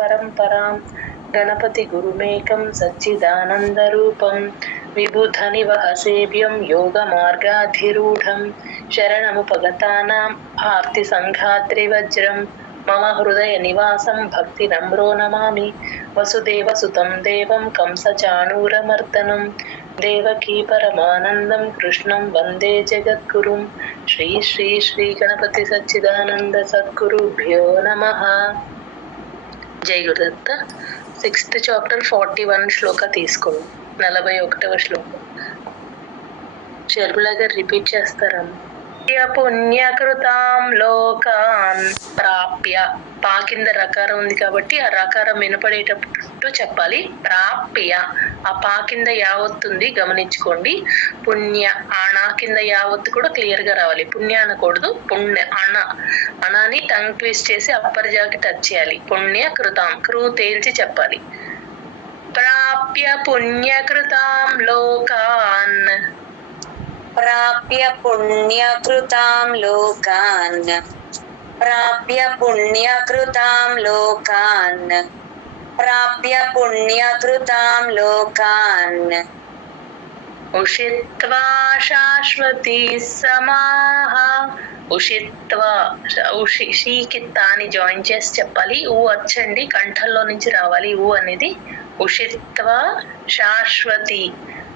परम्परां गणपति गुरुमेकं सच्चिदानन्दरूपं विबुधनिवहसेव्यं योगमार्गाधिरूढं शरणमुपगतानाम् आर्तिसङ्घात्रिवज्रं मम हृदय निवासं भक्तिनम्रो नमामि वसुदेवसुतं देवं कंसचाणूरमर्दनं देवकी परमानन्दं कृष्णं वन्दे जगद्गुरुं श्री श्री श्री गणपति सच्चिदानंद सद्गुरुभ्यो नमः। जय गुरुदत्त। 6th చాప్టర్ 41 శ్లోక తీసుకోండి. 41వ శ్లోకం శర్మిల గారు రిపీట్ చేస్తారా? పుణ్యకృతాం లోకాన్ ప్రాప్య, పా కింద రకారం ఉంది కాబట్టి ఆ రకారం వినపడేటట్టు చెప్పాలి. ప్రాప్య, ఆ పా కింద యావత్తు ఉంది గమనించుకోండి. పుణ్య, అణా కింద యావత్తు కూడా క్లియర్ గా రావాలి. పుణ్య అనకూడదు, పుణ్య అణాని టంగ్ ట్విస్ట్ చేసి అప్పర్ జాకి టచ్ చేయాలి. పుణ్యకృతాం, క్రూ తేల్చి చెప్పాలి. ప్రాప్య పుణ్యకృతాం లోకాన్, प्राप्य पुण्यकृतां लोकान्, प्राप्य पुण्यकृतां लोकान्, प्राप्य पुण्यकृतां लोकान्, उषित्वा शाश्वती समाः. ఉషిత్వా, షీకి తాని జాయిన్ చేసి చెప్పాలి. ఊ వచ్చండి, కంఠంలో నుంచి రావాలి ఊ అనేది. ఉషిత్వా శాశ్వతి,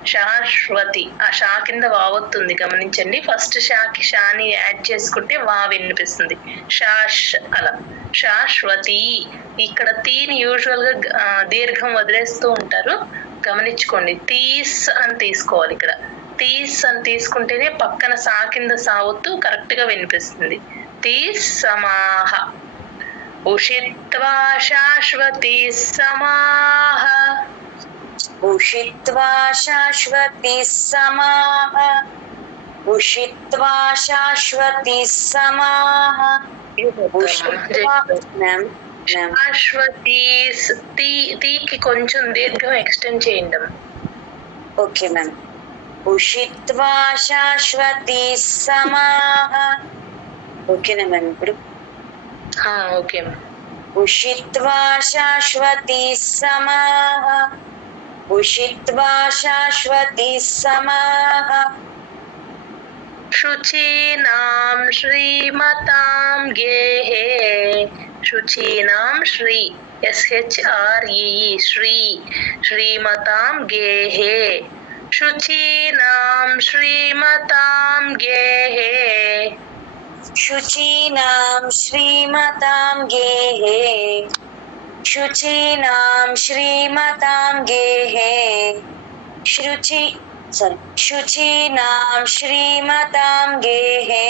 శాశ్వతి, ఆ షా కింద వావొత్తుంది గమనించండి. ఫస్ట్ షాకి షాని యాడ్ చేసుకుంటే వా వినిపిస్తుంది. శాష్, అలా శాశ్వతి. ఇక్కడ తీని యూజువల్ గా దీర్ఘం వదిలేస్తూ ఉంటారు, గమనించుకోండి. తీస్ అని తీసుకోవాలి. ఇక్కడ తీస్ అని తీసుకుంటేనే పక్కన సా కింద సావత్తు కరెక్ట్ గా వినిపిస్తుంది. తీస్ సమాహ, ఉషిత్వా శాశ్వతి సమాహ, उषित्वा शाश्वती समाः, उषित्वा शाश्वती समाः, उषित्वा శాశ్వతి. తీకి కొంచెం దీర్ఘం ఎక్స్టెండ్ చేయండి. Okay ma'am. ఉషిత్వా శాశ్వతి సమాః. ఓకేనా మ్యామ్ ఇప్పుడు? ఓకే. ఉషిత్వా శాశ్వతి సమాః, ఉషిత్వా శాశ్వతి సమాః, శుచీనాం శ్రీమతాం గేహే. శుచీనాం శ్రీ, SHREE, శ్రీ, శ్రీమతాం గేహే. శుచీనాం శ్రీమతాం గేహే, శుచీనాం శ్రీమతాం గేహే, శుచీనాం శ్రీమతాం గేహే, శుచీనాం శ్రీమతాం గేహే.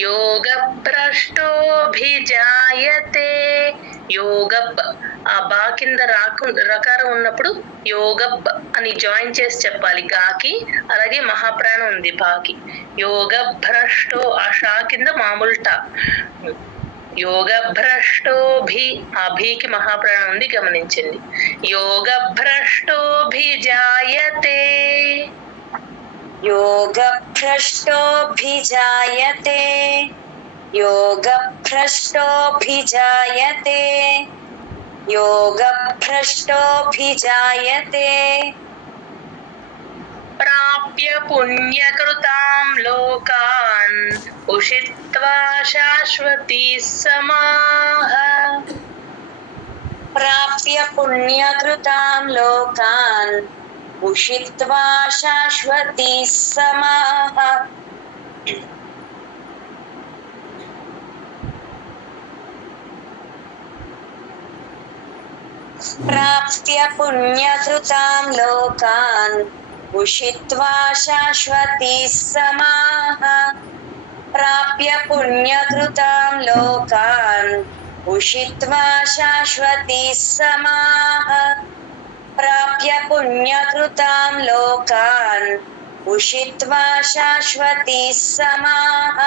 యోగభ్రష్టోభిజాయతే. యోగబ్, ఆ బా కింద రకారం ఉన్నప్పుడు యోగబ్ అని జాయిన్ చేసి చెప్పాలి గాకి. అలాగే మహాప్రాణం ఉంది బాకి. యోగభ్రష్టో, ఆ షా కింద మామూలు టా. యోగభ్రష్టోభి, ఆ భీకి మహాప్రాణం ఉంది గమనించండి. యోగభ్రష్టోభిజాయతే, యోగభ్రష్టోభిజాయతే, యోగభ్రష్టోభిజాయతే, యోగభ్రష్టోభిజాయతే. ప్రాప్య పుణ్యకృతాం లోకాన్ ఉషిత్వా శాశ్వతి సమాః. ప్రాప్య పుణ్యకృతాం లోకాన్ ఉషిత్వా శాశ్వతి సమాః. ప్రాప్య పుణ్యకృతాం లోకాన్ ఉషిత్వా శాశ్వతి సమాః. ప్రాప్య పుణ్యకృతాం లోకాన్ ఉషిత్వా శాశ్వతి సమాః. ప్రాప్య పుణ్యకృతాం లోకాన్ ఉషిత్వా శాశ్వతి సమాః.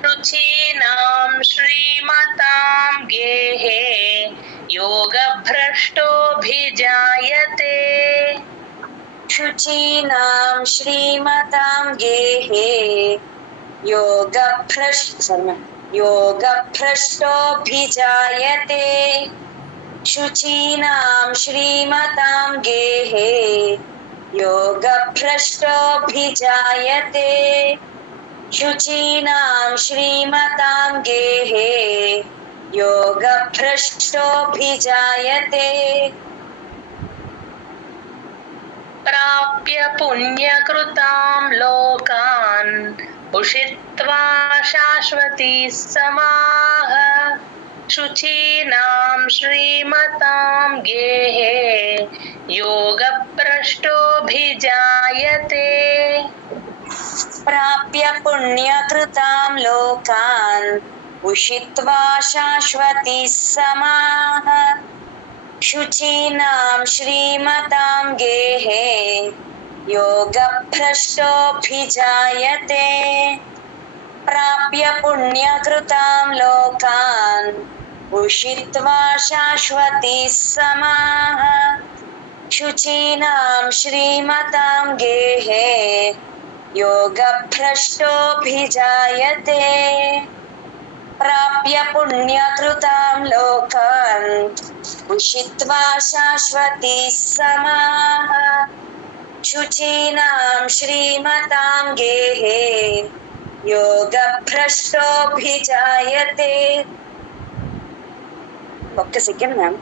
శుచీనాం శ్రీమతాం గేహే योगभ्रष्टोऽभिजायते शुचीनां श्रीमतां गेहे योगभ्रष्ट योगभ्रष्टोऽभिजायते शुचीनां श्रीमतां गेहे योगभ्रष्टोऽभिजायते शुचीनां श्रीमतां गेहे योगभ्रष्टोऽभिजायते प्राप्य पुण्यकृतां लोकान् उषित्वा शाश्वती समाः शुचीनां श्रीमतां गेहे योगभ्रष्टोऽभिजायते प्राप्य पुण्यकृतां लोकान् उषित्वा शाश्वती समाः शुचीनां श्रीमतां गेहे योगभ्रष्टोऽभिजायते प्राप्य पुण्यकृतां लोकान् उषित्वा शाश्वती समाः शुचीनां श्रीमतां गेहे योगभ्रष्टोऽभिजायते प्राप्य पुण्यकृतां लोकान् उषित्वा शाश्वती समाः शुचीनां श्रीमतां गेहे योगभ्रष्टोऽभिजायते ఒక్క సెకండ్ మ్యామ్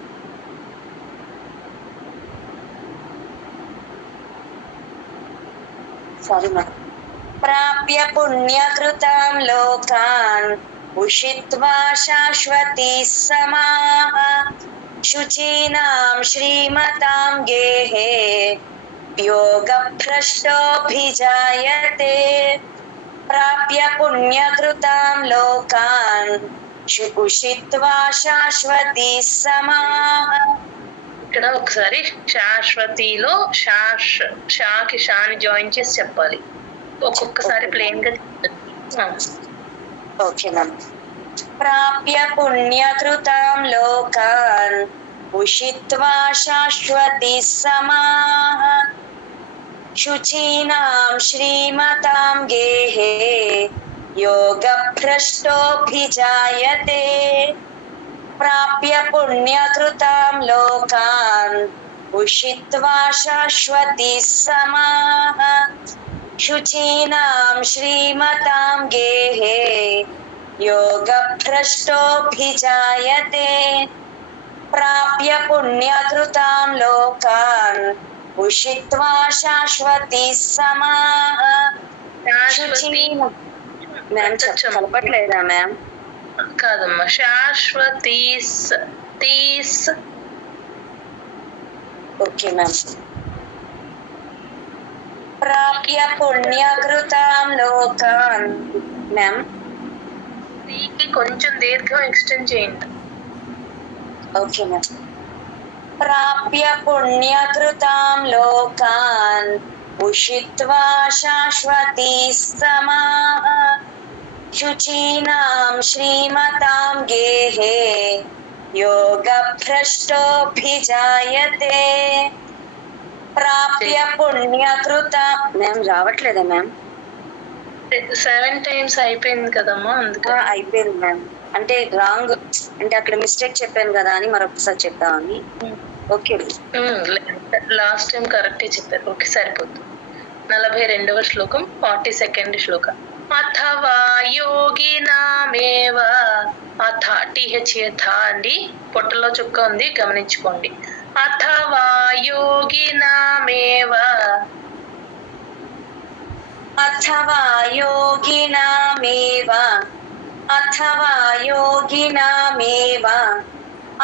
సారీ మ్యామ్ प्राप्य पुण्यकृतां लोकान् उषित्वा शाश्वती समाः शुचीनां श्रीमतां गेहे योगभ्रष्टोऽभिजायते प्राप्य पुण्यकृतां लोकान् उषित्वा शाश्वती समाः ఇక్కడ ఒకసారి శాశ్వతిలో షాకి షాని జాయిన్ చేసి చెప్పాలి. ఒక్కొక్కసారి ప్లేన్ గా ఓకే మ్యామ్ ప్రాప్య పుణ్యకృతాం లోకాన్ ఉషిత్వా శాశ్వతి సమాః శుచీనాం శ్రీమతాం గేహే योगभ्रष्टोऽभिजायते प्राप्य पुण्यकृतां लोकान् उषित्वा शाश्वती समाः शुचीनां श्रीमतां गेहे योगभ्रष्टोऽभिजायते प्राप्य पुण्यकृतां लोकान् उषित्वा शाश्वती समाः మ్యామ్ చెప్పట్లేదా మ్యామ్? కాదమ్మా, శాశ్వతీస్ తీస్. Okay ma'am. ప్రాప్య పుణ్యకృతాం లోకాన్ మ్యామ్ దీనికి కొంచెం దీర్ఘం ఎక్స్టెండ్ చేయండి. Okay ma'am. ప్రాప్య పుణ్యకృతాం లోకాన్ ఉషిత్వా శాశ్వతీ సమాః शुचीनां श्रीमतां गेहे योगभ्रष्टोऽभिजायते प्राप्य पुण्यकृता మ్యామ్ రావట్లేదా మ్యామ్? 7 times అయిపోయింది కదమ్మా, అందుకే అయిపోయింది మ్యామ్. అంటే రాంగ్, అంటే అక్కడ మిస్టేక్ చెప్పాను కదా అని మరొకసారి చెప్తామని. ఓకే లాస్ట్ టైం కరెక్టే చెప్పారు. ఓకే సరిపోతుంది. 42వ శ్లోకం 42nd శ్లోకం. అథవా యోగినామేవ అథ టిహెచ్ అండి, పొట్టలో చుక్క ఉంది గమనించుకోండి. అథవా యోగినామేవ అథవా యోగినామేవ అథవా యోగినామేవ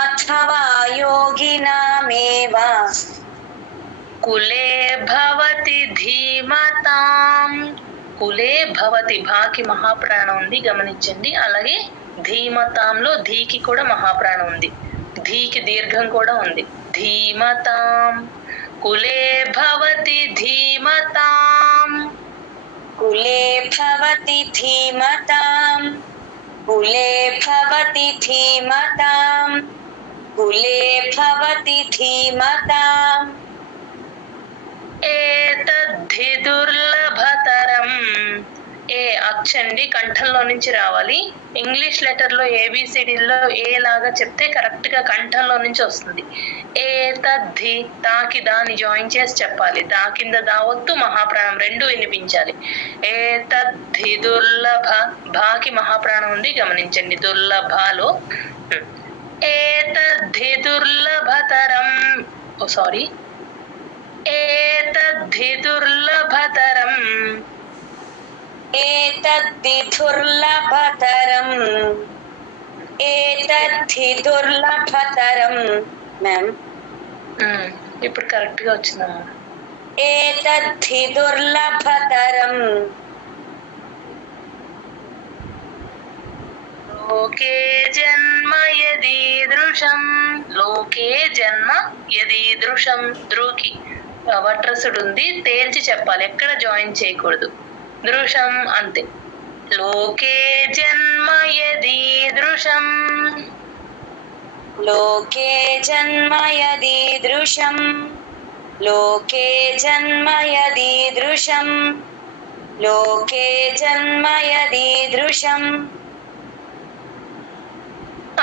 అథవా యోగినామేవ కులే భవతి ధీమతాం. కులే భవతి, భాకి మహాప్రాణం ఉంది గమనించండి. అలాగే ధీమతాంలో ధీకి కూడా మహాప్రాణం ఉంది, ధీకి దీర్ఘం కూడా ఉంది. ధీమతాం కులే భవతి ధీమతాం. కులే భవతి ధీమతాం కులే భవతి ధీమతాం కులే భవతి ధీమతాం ఏతద్ధి దుర్లభతరం ఏ అచ్చండి కంఠంలో నుంచి రావాలి. ఇంగ్లీష్ లెటర్ లో ఏబిసిడిలో ఏ లాగా చెప్తే కరెక్ట్ గా కంఠంలో నుంచి వస్తుంది. ఏ తద్ధి తాకి దాన్ని జాయిన్ చేసి చెప్పాలి. దా కింద దావొత్తు మహాప్రాణం రెండు వినిపించాలి. ఏ తద్ధి దుర్లభ భాకి మహాప్రాణం ఉంది గమనించండి. దుర్లభలో ఏ తద్ధి దుర్లభతరం సారీ ఏ తద్ధి దుర్లభతరం ఏతద్ధి దుర్లభతరం ఏతద్ధి దుర్లభతరం మ్యామ్ ఇప్పుడు కరెక్ట్ గా వచ్చిందమ్మా. ఏతద్ధి దుర్లభతరం లోకే జన్మ యదీదృశం లోకే జన్మ యదీదృశం ద్రుకి వట్రసుడు ఉంది తేల్చి చెప్పాలి, ఎక్కడ జాయిన్ చేయకూడదు. దృశం అంతే. లోకే జన్మ యదీదృశం లోకే జన్మ యదీదృశం లోకే జన్మ యదీదృశం లోకే జన్మ యదీదృశం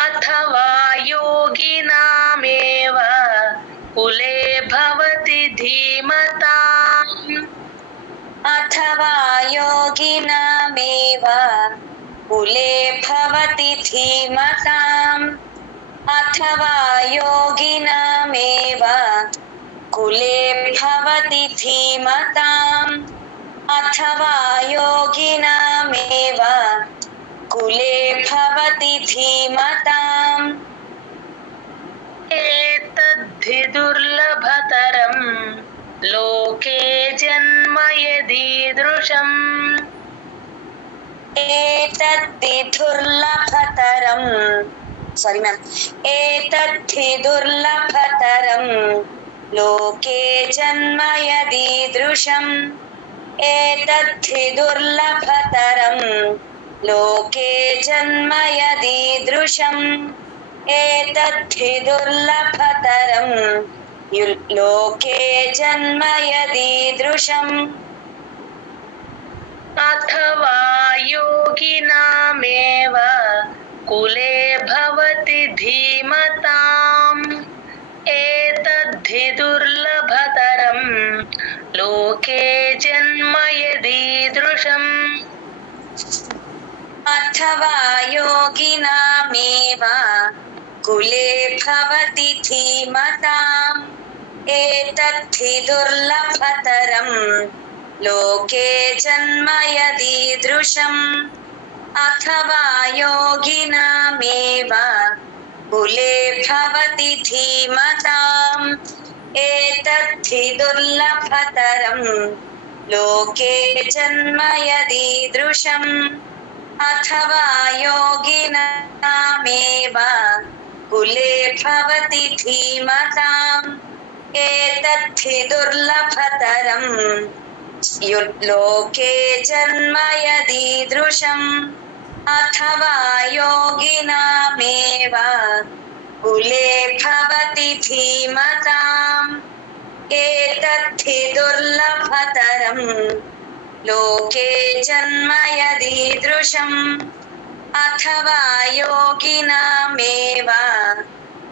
అథవా యోగినామేవ కులే భవతి ధీమతాం అథవా యోగినామేవ కులే భవతి ధీమతాం అథవా యోగినామేవ కులే భవతి ధీమతాం అథవా యోగినామేవ కులే భవతి ధీమతాం ఏతద్ధి దుర్లభతరం లోకే జన్మ యదీదృశం ఏతద్ధి దుర్లభతరం సారీ మ్యామ్ ఏతద్ధి దుర్లభతరం లోకే జన్మ యదీదృశం ఏతద్ధి దుర్లభతరం లోకే జన్మ యదీదృశం ఏతద్ధి దుర్లభతరం లోకే జన్మ యదీదృశం అథవా యోగినామేవ కులే భవతి ధీమతాం ఏతద్ధి దుర్లభతరం లోకే జన్మ యదీదృశం అథవా యోగినామేవ కులే భవతి ధీమతాం ఏతద్ధి దుర్లభతరం లోకే జన్మ యదీదృశం అథవా యోగినామేవ కులే భవతి ధీమతాం ఏతద్ధి దుర్లభతరం లోకే జన్మ యదీదృశం అథవా యోగినామేవ కులే భవతి ధీమతాం ఏతద్ధి దుర్లభతరం లోకే జన్మ యదీదృశం అథవా యోగినామేవ కులే భవతి ధీమతాం ఏతద్ధి దుర్లభతరం లోకే జన్మ యదీదృశం అథవా యోగినామేవ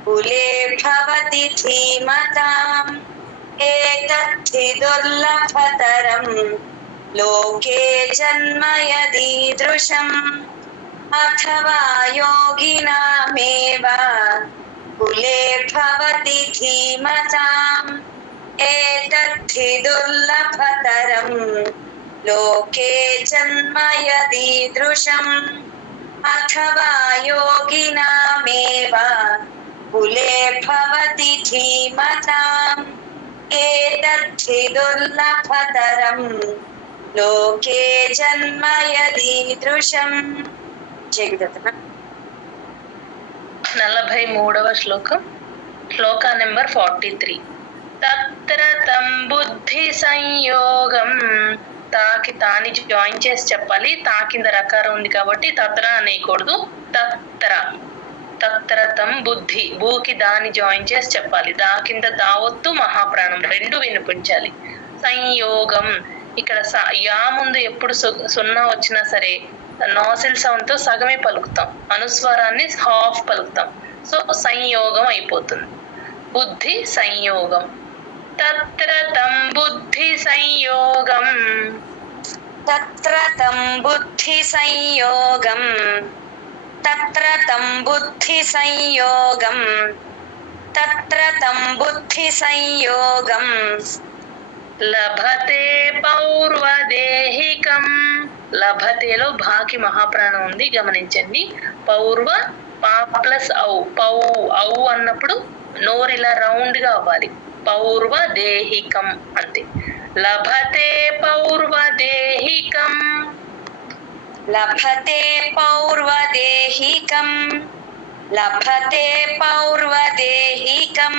కులే భవతి ధీమతాం ఏతద్ధి దుర్లభతరం లోకే జన్మ యదీదృశం అథవా యోగినామేవ కులే భవతి ధీమతాం ఏతద్ధి దుర్లభతరం లోకే జన్మ యదీదృశం అథవా యోగినామేవ కులే భవతి ధీమతాం ఏతద్ధి దుర్లభతరం లోకే జన్మ యదీదృశం. జగదత్త 43వ శ్లోకం. శ్లోక నెంబర్ 43. తత్ర తం బుద్ధి సంయోగం తాకి తాని జాయిన్ చేసి చెప్పాలి. తా కింద రకారం ఉంది కాబట్టి తత్ర అనేయకూడదు. తత్ర తత్రతం బుద్ధి భూకి దాని జాయిన్ చేసి చెప్పాలి. దా కింద దావొత్తు మహాప్రాణం రెండు వినిపించాలి. సంయోగం ఇక్కడ యా ముందు ఎప్పుడు సున్నా వచ్చినా సరే నాసిల్ సౌండ్ తో సగమే పలుకుతాం, అనుస్వారాన్ని హాఫ్ పలుకుతాం. సో సంయోగం అయిపోతుంది. బుద్ధి సంయోగం. తత్ర తం బుద్ధి సంయోగం. తత్ర తం బుద్ధి సంయోగం. తత్ర తం బుద్ధి సంయోగం. తత్ర తం బుద్ధి సంయోగం. లభతే పౌర్వదేహికం. లభతేలో భాకి మహాప్రాణం ఉంది, గమనించండి. పౌర్వ పా ప్లస్ ఔ, పౌ ఔ అన్నప్పుడు నోరు ఇలా రౌండ్ గా అవ్వాలి. పౌర్వదేహికం అంతే. లభతే పౌర్వదేహికం. లభతే పౌర్వదేహికం. లభతే పౌర్వదేహికం.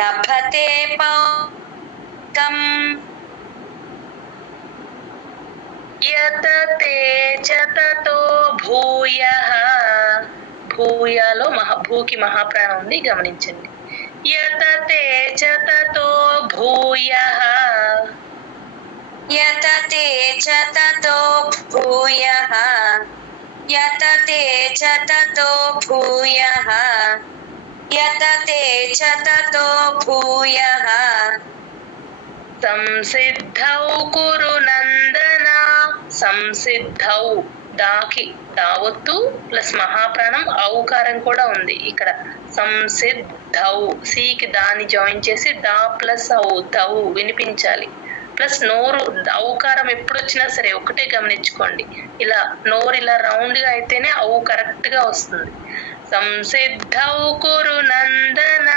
లభతే పౌర్వదేహికం. యతతే చ తతో భూయః. భూయాలో భూకి మహాప్రాణం ఉంది, గమనించండి. యతతే చ తతో భూయః. యతతే చ తతో భూయః. యతతే చ తతో భూయః. యతతే చ తతో భూయః. సంసిద్ధౌ కురు నందన. సంసిద్ధౌ దాకి దావత్తు ప్లస్ మహాప్రాణం ఔకారం కూడా ఉంది ఇక్కడ. సంసిద్ధౌ సికి దాన్ని జాయిన్ చేసి దా ప్లస్ ఔ దౌ వినిపించాలి. ప్లస్ నోరు ఔకారం ఎప్పుడు వచ్చినా సరే ఒకటే గమనించుకోండి, ఇలా నోరు ఇలా రౌండ్ గా అయితేనే ఔ కరెక్ట్ గా వస్తుంది. సంసిద్ధౌ కురు నందన.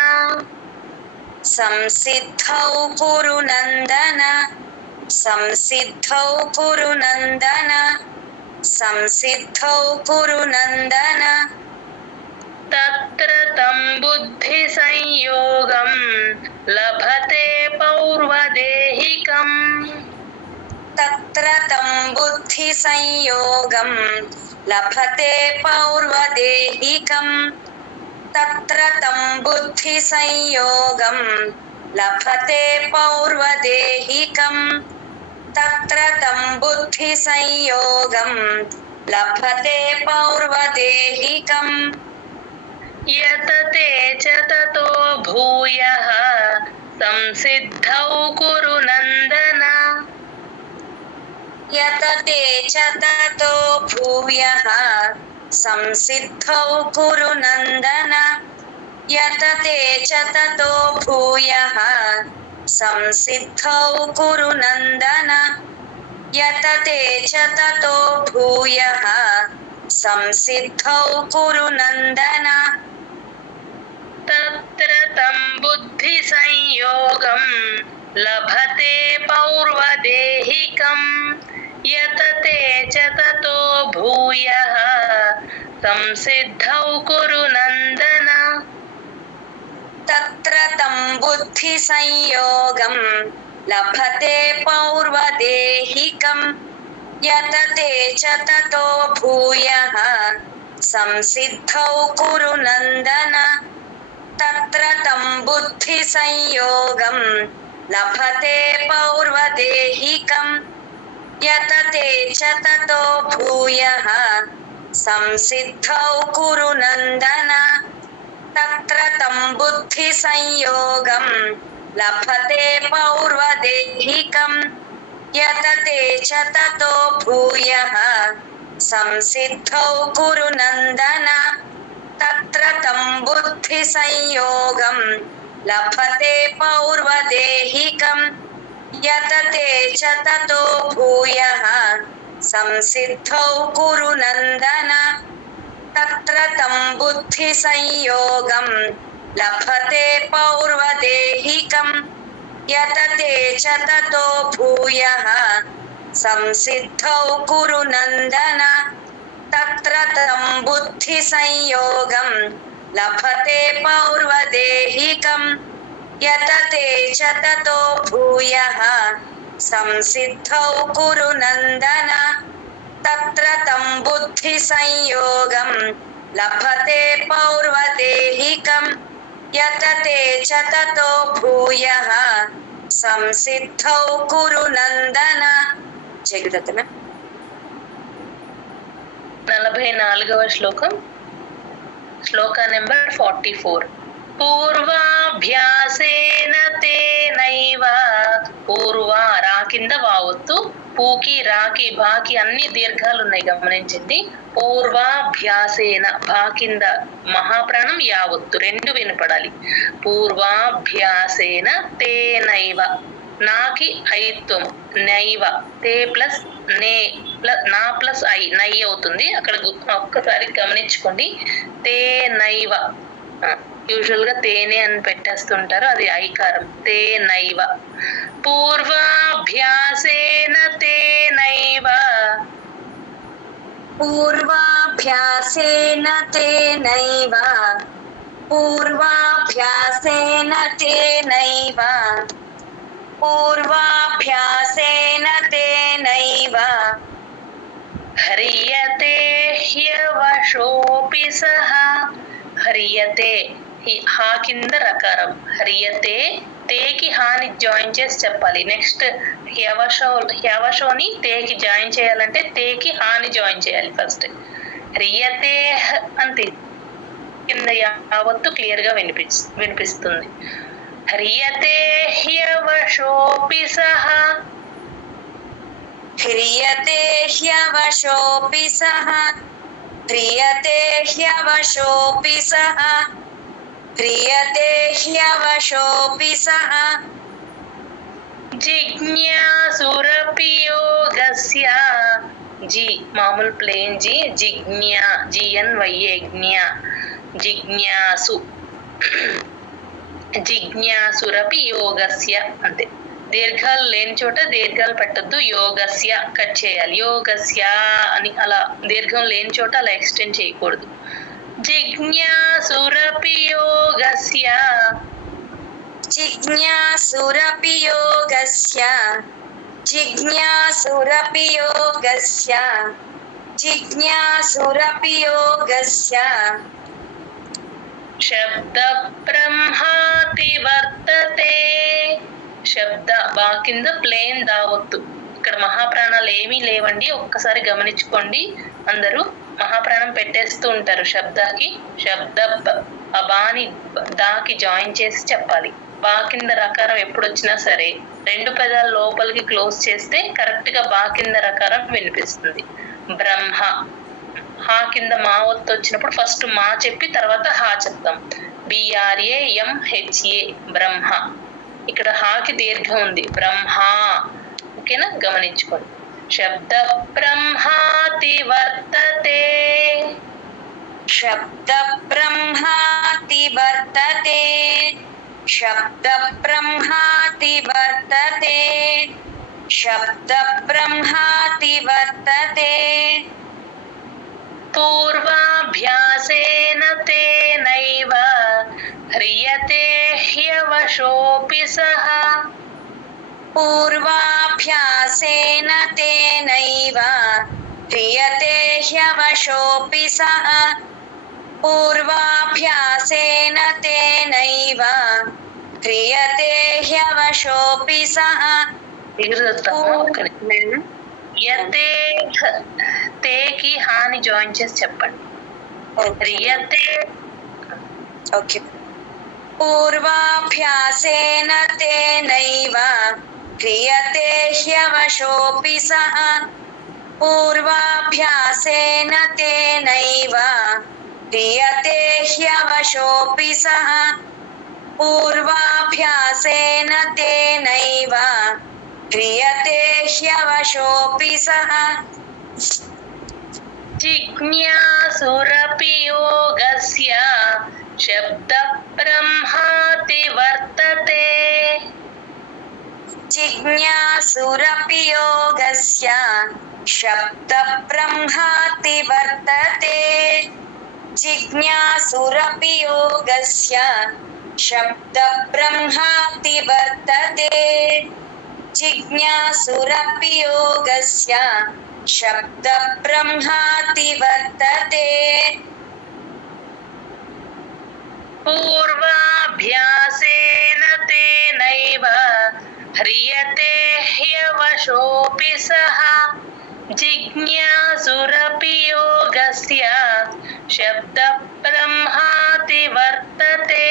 సంసిద్ధౌ కురు నందన. సంసిద్ధౌ కురు నందన. సంసిద్ధౌ కురు నందన. తత్ర తం బుద్ధి సంయోగం లభతే పౌర్వదేహికం. తత్ర తం బుద్ధి సంయోగం లభతే పౌర్వదేహికం. తత్ర తం బుద్ధి సంయోగం లభతే పౌర్వదేహికం. తత్ర తం బుద్ధి సంయోగం లభతే పౌర్వదేహికం. యతతే చ తతో భూయః. సంసిద్ధౌ కురు నందన. యతతే చ తతో భూయః. సంసిద్ధౌ కురు నందన. యతతే చ తతో భూయః. సంసిద్ధౌ కురు నందన. యతతే చ తతో భూయః. సంసిద్ధౌ కురు నందన. తత్ర తం బుద్ధి సంయోగం లభతే పౌర్వదేహికం. యతతే చ తతో భూయః. సంసిద్ధౌ కురు నందన. తత్ర తం బుద్ధి సంయోగం లభతే పౌర్వదేహికం. యతతే చ తతో భూయః. సంసిద్ధౌ కురు నందన. తత్ర తం బుద్ధి సంయోగం లభతే పౌర్వదేహికం. యతతే చ తతో భూయః. సంసిద్ధౌ కురు నందన. తత్ర తం బుద్ధి సంయోగం లభతే పౌర్వదేహికం. యతతే చ తతో భూయః. సంసిద్ధౌ కురు నందన. తత్ర తం బుద్ధి సంయోగం లభతే పౌర్వదేహికం. యతతే చ తతో భూయః. సంసిద్ధౌ కురు నందన. తత్ర తం బుద్ధి సంయోగం లభతే పౌర్వదేహికం. యతతే చ తతో భూయః. సంసిద్ధౌ కురు నందన. తత్ర తం బుద్ధి సంయోగం లభతే పౌర్వదేహికం. యతతే చ తతో భూయః. సంసిద్ధౌ కురు నందన. తత్ర తం బుద్ధి సంయోగం లభతే పౌర్వదేహికం. యతతే చ తతో భూయః. సంసిద్ధౌ కురు నందన. జగదత్తన 44వ శ్లోకం, శ్లోక నెంబర్ 44. పూర్వాభ్యాసేన తేనైవ. పూర్వ రా కింద వావొత్తు, పూకి రాకి బాకి అన్ని దీర్ఘాలు ఉన్నాయి గమనించండి. పూర్వాభ్యాసేన భా కింద మహాప్రాణం యావత్తు రెండు వినపడాలి. పూర్వాభ్యాసేన తేనైవ నాకి ఐత్వం నైవ తే ప్లస్ నే నా ప్లస్ ఐ నై అవుతుంది. అక్కడ ఒక్కసారి గమనించుకోండి. తే నైవ యూజువల్ గా తేనె అని పెట్టేస్తుంటారు, అది ఐకారం. తే నైవ. పూర్వాభ్యాసేన తేనైవ. పూర్వాభ్యాసేన తేనైవ. పూర్వాభ్యాసేన తేనైవ. పూర్వాభ్యాసేన తేనైవ. హ్రియతే హ్యవశోపి సహ. హ్రియతే హా కింద రకారం. హ్రియతే తేకి హాని జాయిన్ చేసి చెప్పాలి. నెక్స్ట్ హ్యవశోని తేకి జాయిన్ చేయాలంటే తేకి హాని జాయిన్ చేయాలి ఫస్ట్. హ్రియతే అంతే కింద యావత్తు క్లియర్ గా వినిపిస్తుంది. హ్రియతే హ్యవశోపి సహ. హ్రియతే హ్యవశోపి సహ. హ్రియతే హ్యవశోపి సహ. హ్రియతే హ్యవశోపి సహ. జిజ్ఞాసురపి యోగస్య. జి మామూలు ప్లేన్ జి, జిజ్ఞా జిఎన్వైఏ జ్ఞా. జిజ్ఞాసు జిజ్ఞాసురపి యోగస్య అంతే. దీర్ఘాలు లేని చోట దీర్ఘాలు పెట్టద్దు, యోగస్య కట్ చేయాలి. యోగస్య అని అలా దీర్ఘం లేని చోట అలా ఎక్స్టెండ్ చేయకూడదు. జిజ్ఞాసురపి యోగస్య. జిజ్ఞాసురపి యోగస్య. జిజ్ఞాసురపి యోగస్య. జిజ్ఞాసురపి యోగస్య. శబ్ద బ్రహ్మాతి వర్తతే. శబ్ద బా కింద ప్లేన్ దావొత్తు. ఇక్కడ మహాప్రాణాలు ఏమీ లేవండి, ఒక్కసారి గమనించుకోండి. అందరూ మహాప్రాణం పెట్టేస్తూ ఉంటారు శబ్దాకి. శబ్ద ఆ బాని దాకి జాయిన్ చేసి చెప్పాలి. బా కింద రకారం ఎప్పుడు వచ్చినా సరే రెండు పెదాలు లోపలికి క్లోజ్ చేస్తే కరెక్ట్ గా బా కింద రకారం వినిపిస్తుంది. బ్రహ్మ హా కింద మా ఒత్తు వచ్చినప్పుడు ఫస్ట్ మా చెప్పి తర్వాత హా చెప్తాం. BRAMHA బ్రహ్మ. ఇక్కడ హాకి దీర్ఘం ఉంది, బ్రహ్మ. ఓకేనా, గమనించుకోండి. శబ్ద బ్రహ్మాతి వర్తతే. శబ్ద బ్రహ్మాతి వర్తతే. శబ్ద బ్రహ్మాతి వర్తతే. శబ్ద బ్రహ్మాతి వర్తతే. పూర్వాభ్యాసేన తేనైవ హ్రియతే హ్యవశోపి సహ. పూర్వాభ్యాసేన తేనైవ హ్రియతే హ్యవశోపి సహ. పూర్వాభ్యాసేన తేనైవ హ్రియతే హ్యవశోపి సహ. హ్రియతే తేకి హాని జాయిన్ చేసి చెప్పండి. హ్రియతే. ఓకే. పూర్వాభ్యాసేన తేనైవ హ్రియతే హ్యవశోపి సహ. పూర్వాభ్యాసేన తేనైవ హ్రియతే హ్యవశోపి సహ. పూర్వాభ్యాసేన తేనైవ హ్రియతే హ్యవశోపి సహ. జిజ్ఞాసురపి యోగస్య శబ్ద బ్రహ్మాతి వర్తతే. జిజ్ఞాసురపి యోగస్య శబ్ద బ్రహ్మాతి వర్తతే. జిజ్ఞాసురపి యోగస్య శబ్ద బ్రహ్మాతి వర్తతే. జిజ్ఞాసురపి యోగస్య శబ్ద బ్రహ్మాతి వర్తతే. పూర్వాభ్యాసేన తేనైవ ह्रियते ह्यवशोऽपि सः जिज्ञासुरपि योगस्य शब्दब्रह्माति वर्तते।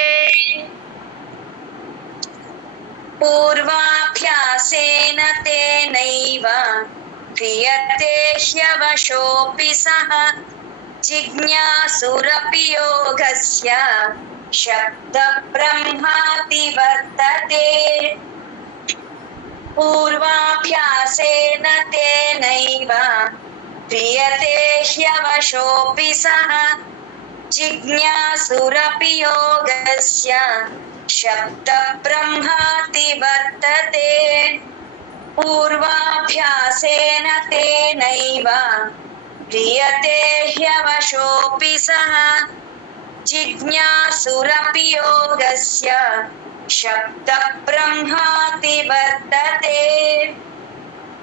पूर्वाभ्यासेन तेनैव क्रियते ह्यवशोऽपि सः जिज्ञासुरपि योगस्य शब्दब्रह्माति वर्तते। पूर्वाभ्यासेन तेनैव क्रियते ह्यवशोऽपि सः जिज्ञासुरपि योगस्य शब्दब्रह्माति वर्तते। पूर्वाभ्यासेन तेनैव क्रियते ह्यवशोऽपि सः जिज्ञासुरपि योगस्य शब्दब्रह्माति वर्तते।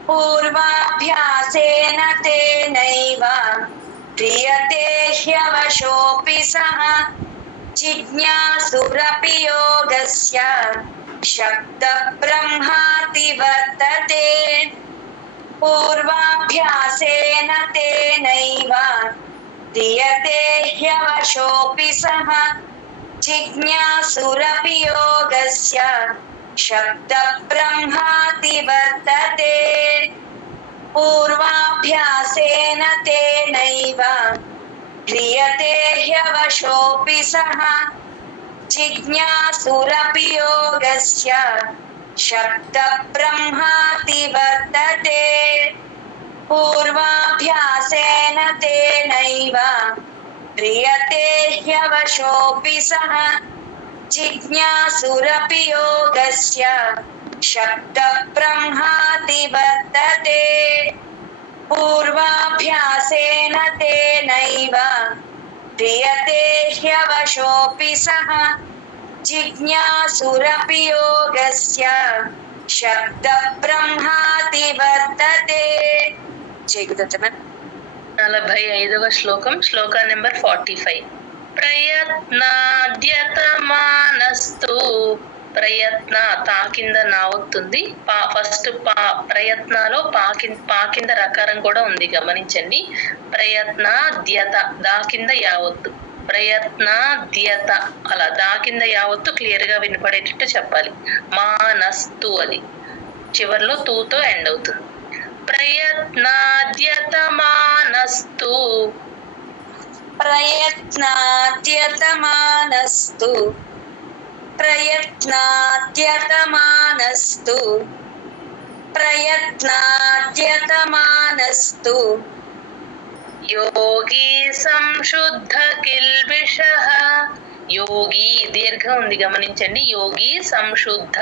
पूर्वाभ्यासेन तेनैव क्रियते ह्यवशोऽपि सः जिज्ञासुरपि योगस्य शब्दब्रह्माति वर्तते। पूर्वाभ्यासेन तेनैव क्रियते ह्यवशोऽपि सः जिज्ञासुरपि योगस्य शब्दब्रह्माति वर्तते। पूर्वाभ्यासेन तेनैव क्रियते ह्यवशोऽपि सः जिज्ञासुरपि योगस्य शब्दब्रह्माति वर्तते। पूर्वाभ्यासेन तेनैव क्रियते ह्यवशोऽपि सः जिज्ञासुरपि योगस्य शब्दब्रह्माति वर्तते। पूर्वाभ्यासेन तेनैव क्रियते ह्यवशोऽपि सः जिज्ञासुरपि योगस्य शब्दब्रह्माति वर्तते। జయగుదత్తమన్ 45వ శ్లోకం. శ్లోక నెంబర్ 45. ప్రయత్నాద్యతమానస్తు. ప్రయత్న తా కింద నా వస్తుంది. ఫస్ట్ ప్రయత్నాలో పా కింద రకారం కూడా ఉంది, గమనించండి. ప్రయత్నాద్యత దా కింద యావత్తు. ప్రయత్నాద్యత అలా దా కింద యావత్తు క్లియర్ గా వినపడేటట్టు చెప్పాలి. మానస్తు అది చివర్లో తూతో ఎండ్ అవుతుంది. ప్రయత్నాద్యతమానస్తు. ప్రయత్నాద్యతమానస్తు. ప్రయత్నాద్యతమానస్తు. ప్రయత్నాద్యతమానస్తు. యోగి సంశుద్ధ కిల్బిషః. యోగి దీర్ఘం ఉంది, గమనించండి. యోగి సంశుద్ధ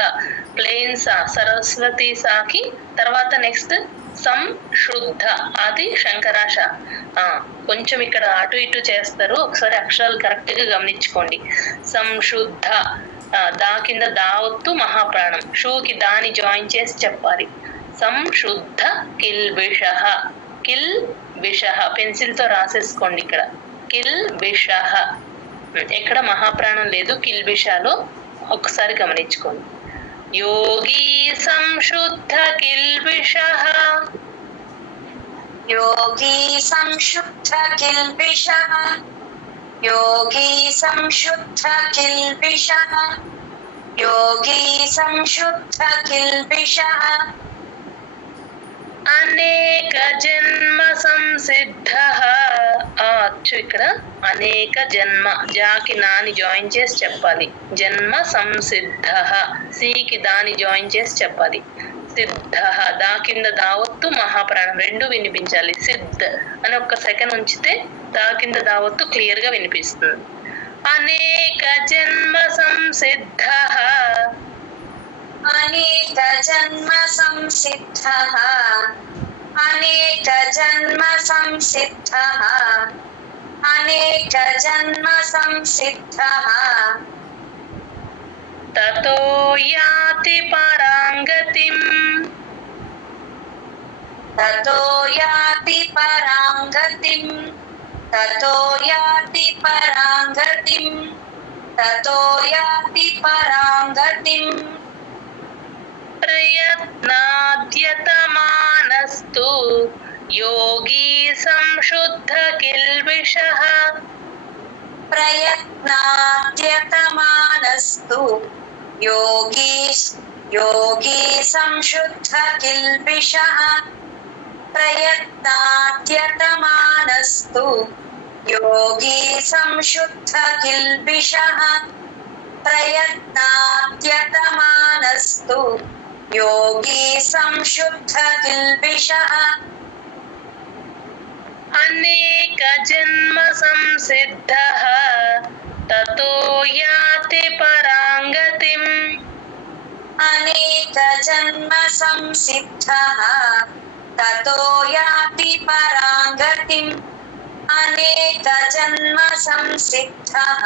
ప్లేన్ సా, సరస్వతి సాకి తర్వాత నెక్స్ట్ సంశుద్ధ, అది శంకరాశ. కొంచెం ఇక్కడ అటు ఇటు చేస్తారు, ఒకసారి అక్షరాలు కరెక్ట్ గా గమనించుకోండి. సంశుద్ధ దా కింద దావత్తు మహాప్రాణం, షూకి దాని జాయిన్ చేసి చెప్పాలి. సంశుద్ధ కిల్బిషః. కిల్ బిషః పెన్సిల్ తో రాసేసుకోండి ఇక్కడ. కిల్ బిషః ఎక్కడ మహాప్రాణం లేదు, కిల్బిషాలో ఒకసారి గమనించుకోండి. యోగి సంశుద్ధ కిల్బిషః. యోగి సంశుద్ధ కిల్బిషః. యోగి సంశుద్ధ కిల్బిషః. యోగి సంశుద్ధ కిల్బిషః. అనేక జన్మ సంసిద్ధ. అచ్చు ఇక్కడ అనేక జన్మ, జాకి నాని జాయిన్ చేసి చెప్పాలి. జన్మ సంసిద్ధ, సికి దాని జాయిన్ చేసి చెప్పాలి. సిద్ధ దా కింద దావత్తు మహాప్రాణం రెండు వినిపించాలి. సిద్ధ్ అని ఒక్క సెకండ్ ఉంచితే దా కింద దావత్తు క్లియర్ గా వినిపిస్తుంది. అనేక జన్మ సంసిద్ధ. అనేక జన్మ సంసిద్ధ. అనేక జన్మ సంసిద్ధ. అనేక జన్మ సంసిద్ధ. తతో యాతి పరాంగతిం. తతో యాతి పరాంగతిం. తతో యాతి పరాంగతిం. తతో యాతి పరాంగతిం. ప్రయత్నాద్యతమానస్తు యోగి సంశుద్ధ కిల్బిషః. ప్రయత్నాద్యతమానస్తు యోగి సంశుద్ధ కిల్బిషః. ప్రయత్నాద్యతమానస్తు యోగి సంశుద్ధ కిల్బిషః. ప్రయత్నాద్యతమానస్తు యోగి సంశుద్ధ కిల్బిషః. అనేక జన్మ సంసిద్ధః తతో యాతి పరాంగతిం. అనేక జన్మ సంసిద్ధః తతో యాతి పరాంగతిం. అనేక జన్మ సంసిద్ధః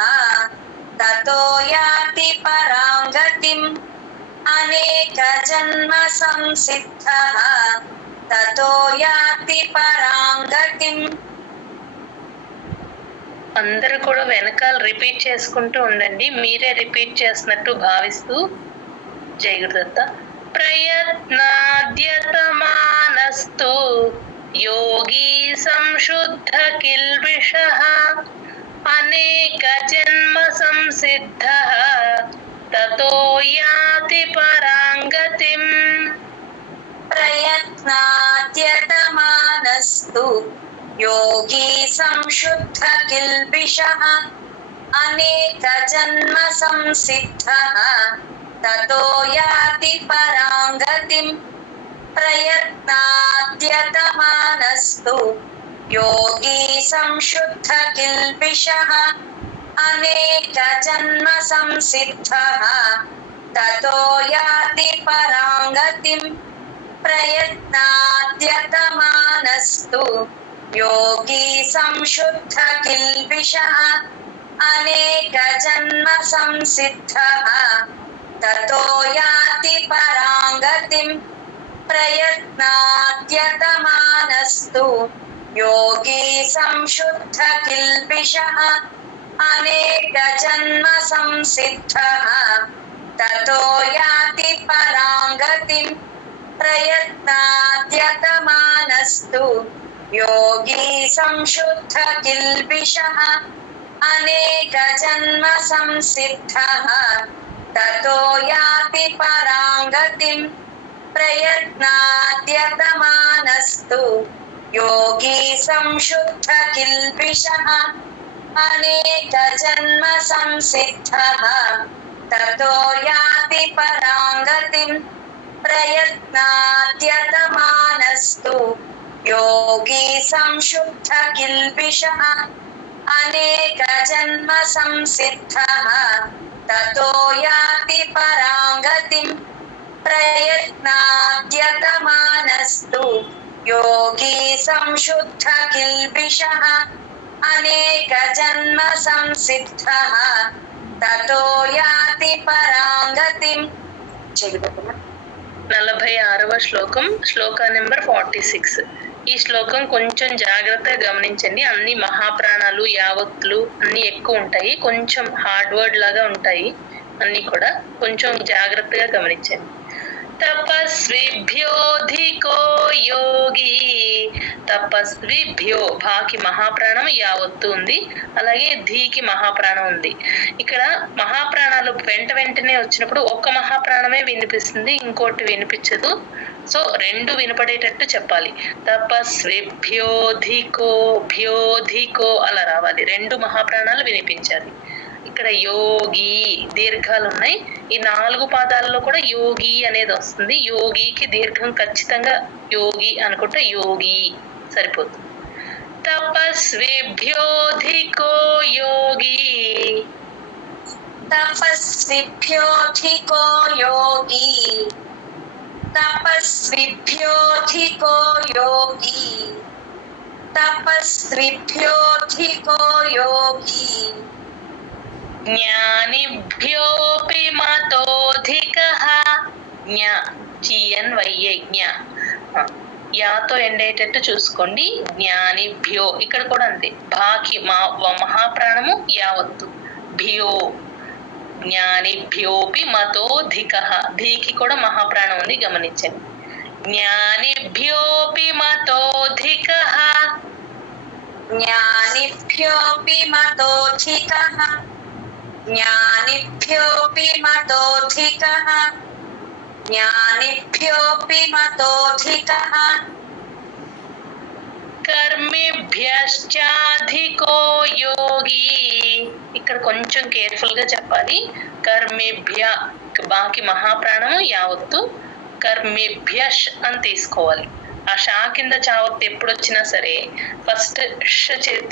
తతో యాతి పరాంగతిం. అనేక జన్మ సంసిద్ధః తతో యాతి పరాంగతిం. అందరూ కూడా వెనకాల రిపీట్ చేసుకుంటూ ఉండండి, మీరే రిపీట్ చేసినట్టు భావిస్తూ. జై గురుదత్త. ప్రయత్నాద్యతమానస్తు యోగి సంశుద్ధ కిల్బిషః. అనేక జన్మ సంసిద్ధః తతో యాతి పరాంగతిం. ప్రయత్నాద్యతమానస్తు యోగి సంశుద్ధ కిల్బిషః. అనేక జన్మ సంసిద్ధః తతో యాతి పరాంగతిం. ప్రయత్నాద్యతమానస్తు యోగి సంశుద్ధ కిల్బిషః. అనేక జన్మ సంసిద్ధః తతో యాతి పరాంగతిం. ప్రయత్నాద్యతమానస్తు యోగి సంశుద్ధ కిల్బిషః. అనేక జన్మ సంసిద్ధః తతో యాతి పరాంగతిం. ప్రయత్నాద్యతమానస్తు యోగి సంశుద్ధ కిల్బిషః. అనేక జన్మ సంసిద్ధః తతో యాతి పరాంగతిం. ప్రయత్నాద్యతమానస్తు యోగి సంశుద్ధ కిల్బిషః. అనేక జన్మ సంసిద్ధః తతో యాతి పరాంగతిం. ప్రయత్నాద్యతమానస్తు యోగి సంశుద్ధ కిల్బిషః. అనేక జన్మ సంసిద్ధః తతో యాతి పరాంగతిం. ప్రయత్నాద్యతమానస్తు యోగి సంశుద్ధ కిల్బిషః. అనేక జన్మ సంసిద్ధః తతో యాతి పరాంగతిం. ప్రయత్నాద్యతమానస్తు యోగి సంశుద్ధ కిల్బిషః. అనేక జన్మ సంసిద్ధః తతో యాతి పరాంగతిం. 46వ శ్లోకం, శ్లోక నెంబర్ 46. ఈ శ్లోకం కొంచెం జాగ్రత్తగా గమనించండి. అన్ని మహాప్రాణాలు, యావత్తులు అన్ని ఎక్కువ ఉంటాయి, కొంచెం హార్డ్ వర్డ్ లాగా ఉంటాయి. అన్ని కూడా కొంచెం జాగ్రత్తగా గమనించండి. తపస్విభ్యోధికో యోగి. తపస్విభ్యో, భాకి మహాప్రాణం యావత్తు ఉంది, అలాగే ధీకి మహాప్రాణం ఉంది. ఇక్కడ మహాప్రాణాలు వెంటనే వచ్చినప్పుడు ఒక్క మహాప్రాణమే వినిపిస్తుంది, ఇంకోటి వినిపించదు. సో రెండు వినపడేటట్టు చెప్పాలి. తపస్విభ్యోధికో, భ్యోధికో అలా రావాలి, రెండు మహాప్రాణాలు వినిపించాలి. ఇక్కడ యోగి దీర్ఘాలు ఉన్నాయి. ఈ 4 పాదాలలో కూడా యోగి అనేది వస్తుంది. యోగికి దీర్ఘం ఖచ్చితంగా యోగి అనుకుంటే యోగి సరిపోతుంది. తపస్విభ్యోధికో యోగి. తపస్విభ్యోధికో యోగి. తపస్విభ్యోధికో యోగి. తపస్విభ్యోధికో యోగి. జ్ఞానిభ్యోపి మతోధికః. జ్ఞ, GNYA, జ్ఞ. యాతో ఎండేటట్టు చూసుకోండి. జ్ఞానిభ్యో, ఇక్కడ కూడా అంతే. భాకి మహాప్రాణము యావత్తు, భ్యో జ్ఞానిభ్యోపి మతోధికః. ధీకి కూడా మహాప్రాణం ఉంది, గమనించండి. జ్ఞానిభ్యోపి మతోధికః. జ్ఞానిభ్యోపి మతోధికః. జ్ఞానిభ్యోపి మతోధికః. జ్ఞానిభ్యోపి మతోధికః. కర్మిభ్యశ్చాధికో యోగి. ఇక్కడ కొంచెం కేర్ఫుల్ గా చెప్పాలి. కర్మిభ్య, బాకి మహాప్రాణము యావత్తు కర్మిభ్యష్ అని తీసుకోవాలి. ఆ షా కింద చావత్తు ఎప్పుడు వచ్చినా సరే ఫస్ట్ ష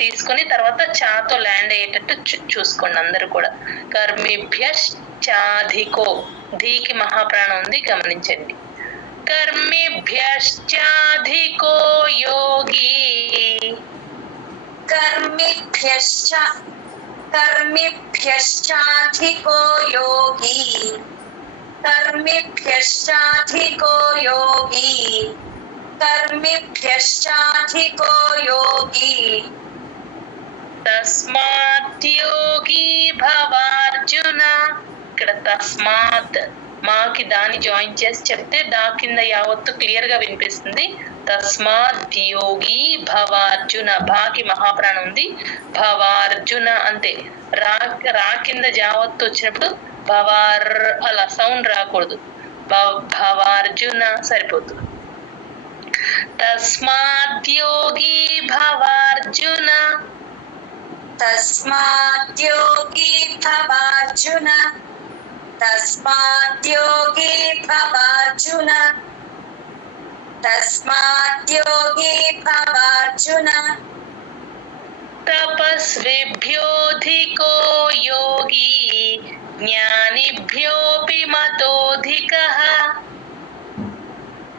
తీసుకొని తర్వాత చాతో ల్యాండ్ అయ్యేటట్టు చూసుకోండి అందరూ కూడా. కర్మిభ్యశ్చాధికో, ధీకి మహాప్రాణం ఉంది, గమనించండి. కర్మిభ్యశ్చాధికో యోగి. కర్మిభ్యశ్చాధికో యోగి. కర్మిభ్యశ్చాధికో యోగి. కర్మిభ్యశ్చాధికో యోగి. తస్మాత్ యోగి భవార్జున. ఇక్కడ తస్మాత్ మాకి దాన్ని జాయిన్ చేసి చెప్తే దా కింద యావత్తు క్లియర్ గా వినిపిస్తుంది. తస్మాత్ యోగి భవార్జున. భాకి మహాప్రాణం ఉంది, భవార్జున అంతే. రా కింద జావత్తు వచ్చినప్పుడు భవార్ అలా సౌండ్ రాకూడదు, భవార్జున సరిపోతుంది. తస్మాత్ యోగి భవార్జున. తస్మాత్ యోగి భవార్జున. తస్మాత్ యోగి భవార్జున. తస్మాత్ యోగి భవార్జున. తపస్విభ్యోధికో యోగి జ్ఞానిభ్యోపి మతోధికః.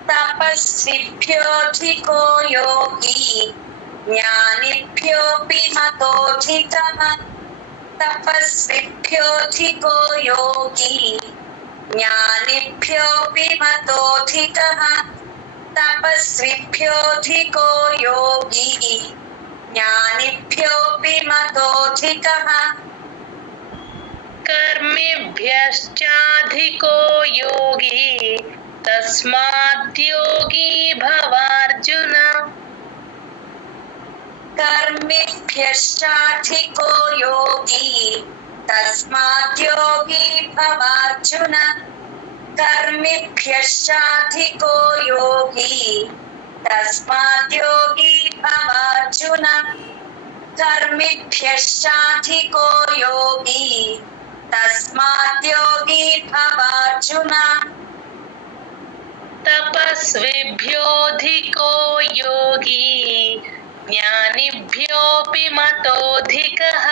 తపస్విభ్యోధికో యోగి జ్ఞానిభ్యోపి మతోధికః. తపస్విభ్యోధికో యోగి జ్ఞానిభ్యోపి మతోధికః. తపస్విభ్యోధికో యోగి జ్ఞానిభ్యోపి మతోధికః. కర్మిభ్యశ్చాధికో యోగి తస్మాత్ యోగి భవార్జున. కర్మిభ్యశ్చాధికో యోగి తస్మాత్ యోగి భవార్జున. కర్మిభ్యశ్చాధికో యోగి తస్మాత్ యోగి భవార్జున. కర్మిభ్యశ్చాధికో యోగి తస్మాత్ యోగి భవార్జున. తపస్విభ్యోధికో యోగి జ్ఞానిభ్యోపి మతోధికః.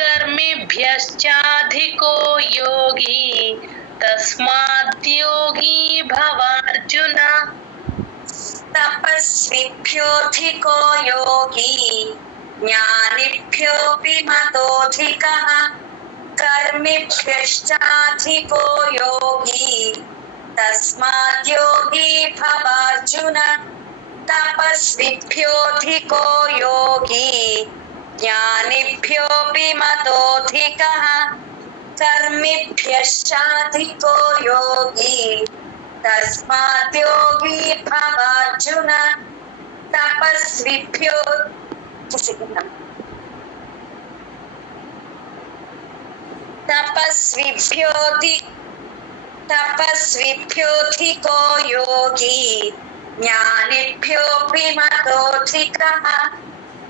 కర్మిభ్యశ్చాధికో యోగి తస్మాత్ యోగి భవార్జున. తపస్విభ్యోధికో యోగి జ్ఞానిభ్యోపి మతోధికః. కర్మిభ్యశ్చాధికో యోగి తస్మాత్ యోగి భవార్జున. తపస్విభ్యోధికో యోగి జ్ఞానిభ్యోపి మతోధికః. కర్మిభ్యశ్చాధికో యోగి తస్మాత్ యోగి భవార్జున. తపస్విభ్యో తపస్విభ్యోధికో యోగి జ్ఞానిభ్యోపి మతోధికః.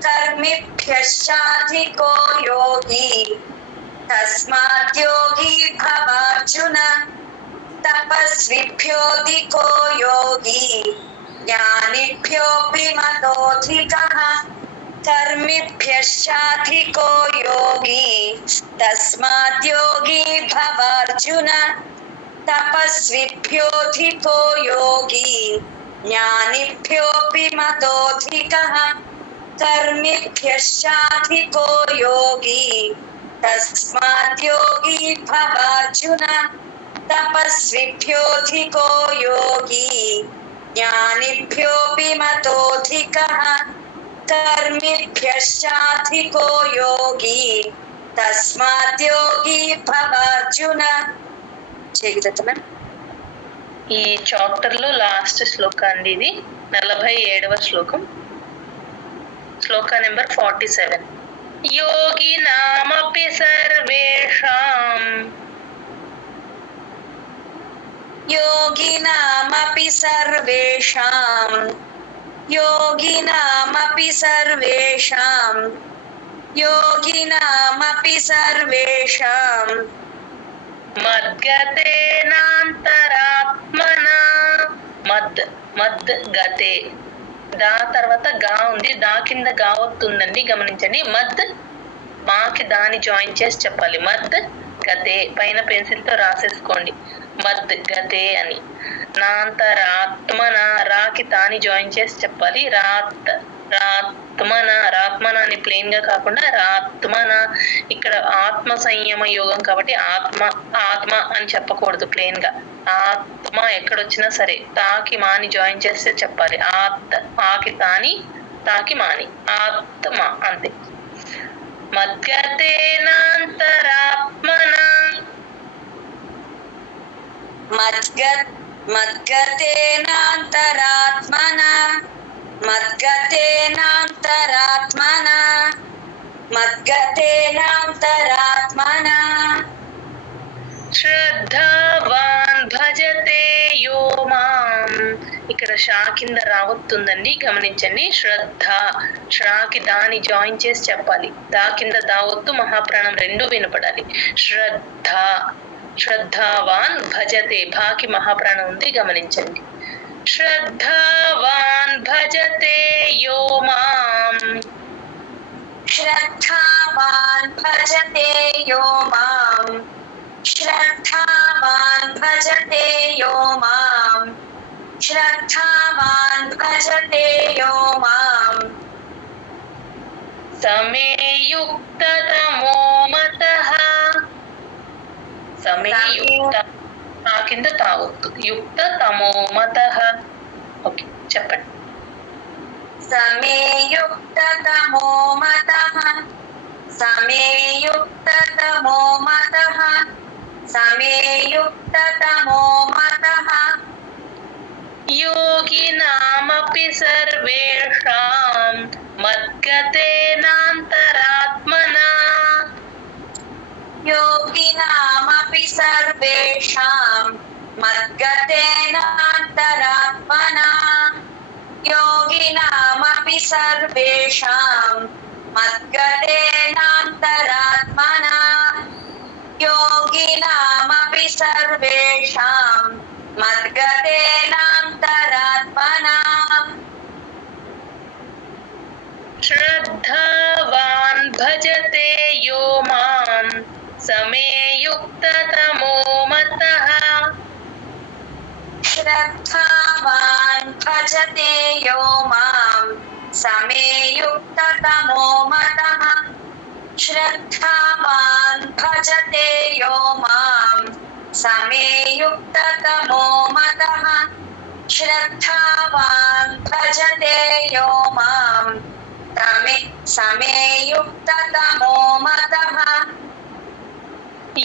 కర్మిభ్యశ్చాధికో యోగి తస్మాత్ యోగి భవార్జున. తపస్విభ్యోధికో యోగి జ్ఞానిభ్యోపి మతోధికః. కర్మిభ్యశ్చాధికో యోగి తస్మాత్ యోగి భవార్జున. తపస్విభ్యోధికో యోగి జ్ఞానిభ్యోపి మతోధికః. కర్మిభ్యశ్చాధికో యోగి తస్మాత్ యోగి భవార్జున. తపస్విభ్యోధికో యోగి జ్ఞానిభ్యోపి మతోధికః. కర్మిభ్యశ్చాధికో యోగి తస్మాత్ యోగి భవార్జున. చేయగలుగుతా మ్యామ్? ఈ చాప్టర్ లో లాస్ట్ శ్లోక అండి ఇది, 47వ శ్లోకం, శ్లోక నెంబర్ 47. యోగినామపి సర్వేషాం యోగినామపి సర్వేషాం యోగినామపి సర్వేషాం యోగినామపి సర్వేషాం మద్గతేనాంతరాత్మనా. మద్గతే, దా తర్వాత గా ఉంది, దా కింద గా వస్తుందండి, గమనించండి. మాకి దాని జాయిన్ చేసి చెప్పాలి. గతే పైన పెన్సిల్ తో రాసేసుకోండి, గతే అని. నాంతరాత్మన, రాకి తాని జాయిన్ చేసి చెప్పాలి. రాత్మన అని ప్లెయిన్ గా కాకుండా రాత్మన. ఇక్కడ ఆత్మ సంయమ యోగం కాబట్టి ఆత్మ అని చెప్పకూడదు ప్లెయిన్ గా. ఆత్మ ఎక్కడొచ్చినా సరే తాకి మాని జాయిన్ చేస్తే చెప్పాలి. ఆకి తాని, తాకి మాని, ఆత్మ, అంతే. మద్గతేనాంతరాత్మనా మద్గతేనాంతరాత్మనా మద్గతేనాంతరాత్మనా మద్గతేనాంతరాత్మనా శ్రద్ధావాన్ భజతే యో మాం. ఇక్కడ షా కింద రావస్తుందండి, గమనించండి. శ్రాకి దాని జాయిన్ చేసి చెప్పాలి. దా కింద దావత్తు, మహాప్రాణం రెండు వినపడాలి. శ్రద్ధావాన్ భజతే, భాకి మహాప్రాణం ఉంది, గమనించండి. శ్రద్ధావాన్ భజతే యో మాం. శ్రద్ధావాన్ భజతే యో మాం శ్రద్ధావాన్ భజతే యో మాం శ్రద్ధావాన్ భజతే యో మాం సమేయుక్తతమో మతః. సమేయుక్త, ఆ కింద తావొత్తు, యుక్త తమో మతః. ఓకే, చెప్పండి. సమేయుక్తతమో మతః సమేయుక్తతమో మతః సమేయుక్తతమో మతః యోగినామపి సర్వేషాం మద్గతేనాంతరాత్మనా. యోగినామపి సర్వేషాం మద్గతేనాంతరాత్మనా యోగినామపి సర్వేషాం మద్గతేనాంతరాత్మనా యోగినామపి సర్వేషాం మద్గతేనాంతరాత్మనా శ్రద్ధావాన్ భజతే యో మాం సమేయుక్తతమో మతః. శ్రద్ధావాన్ భజతే యో మాం సమేయుక్తతమో మతః శ్రద్ధావాన్ భజతే యో మాం సమేయుక్తతమో మతః శ్రద్ధావాన్ భజతే యో మాం సమేయుక్తతమో మతః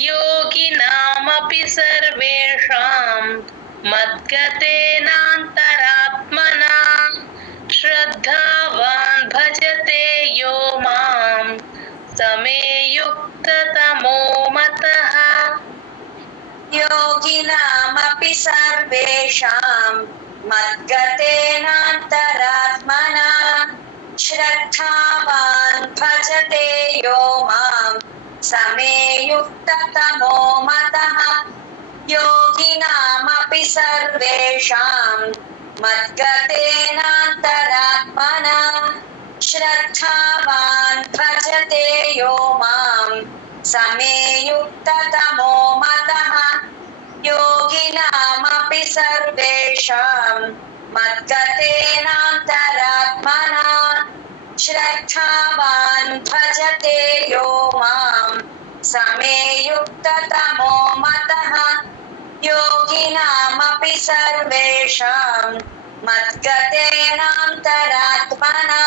యోగినామపి సర్వేషాం మద్గతేనాంతరాత్మనా శ్రద్ధావాన్ భజతే యో మాం సమేయుక్తతమో మతః. యోగినామపి సర్వేషాం మద్గతేనాంతరాత్మనా శ్రద్ధావాన్ భజతే యో మాం సమేయుక్తతమో మతః యోగినామపి సర్వేషాం మద్గతేనాంతరాత్మనా శ్రద్ధావాన్ భజతే యో మాం సమేయుక్తతమో మతః యోగినామపి సర్వేషాం మద్గతేనాంతరాత్మనా శ్రద్ధావాన్ భజతే యో మాం సమేయుక్తతమో మతః యోగినామపి సర్వేషాం మద్గతేనాంతరాత్మనా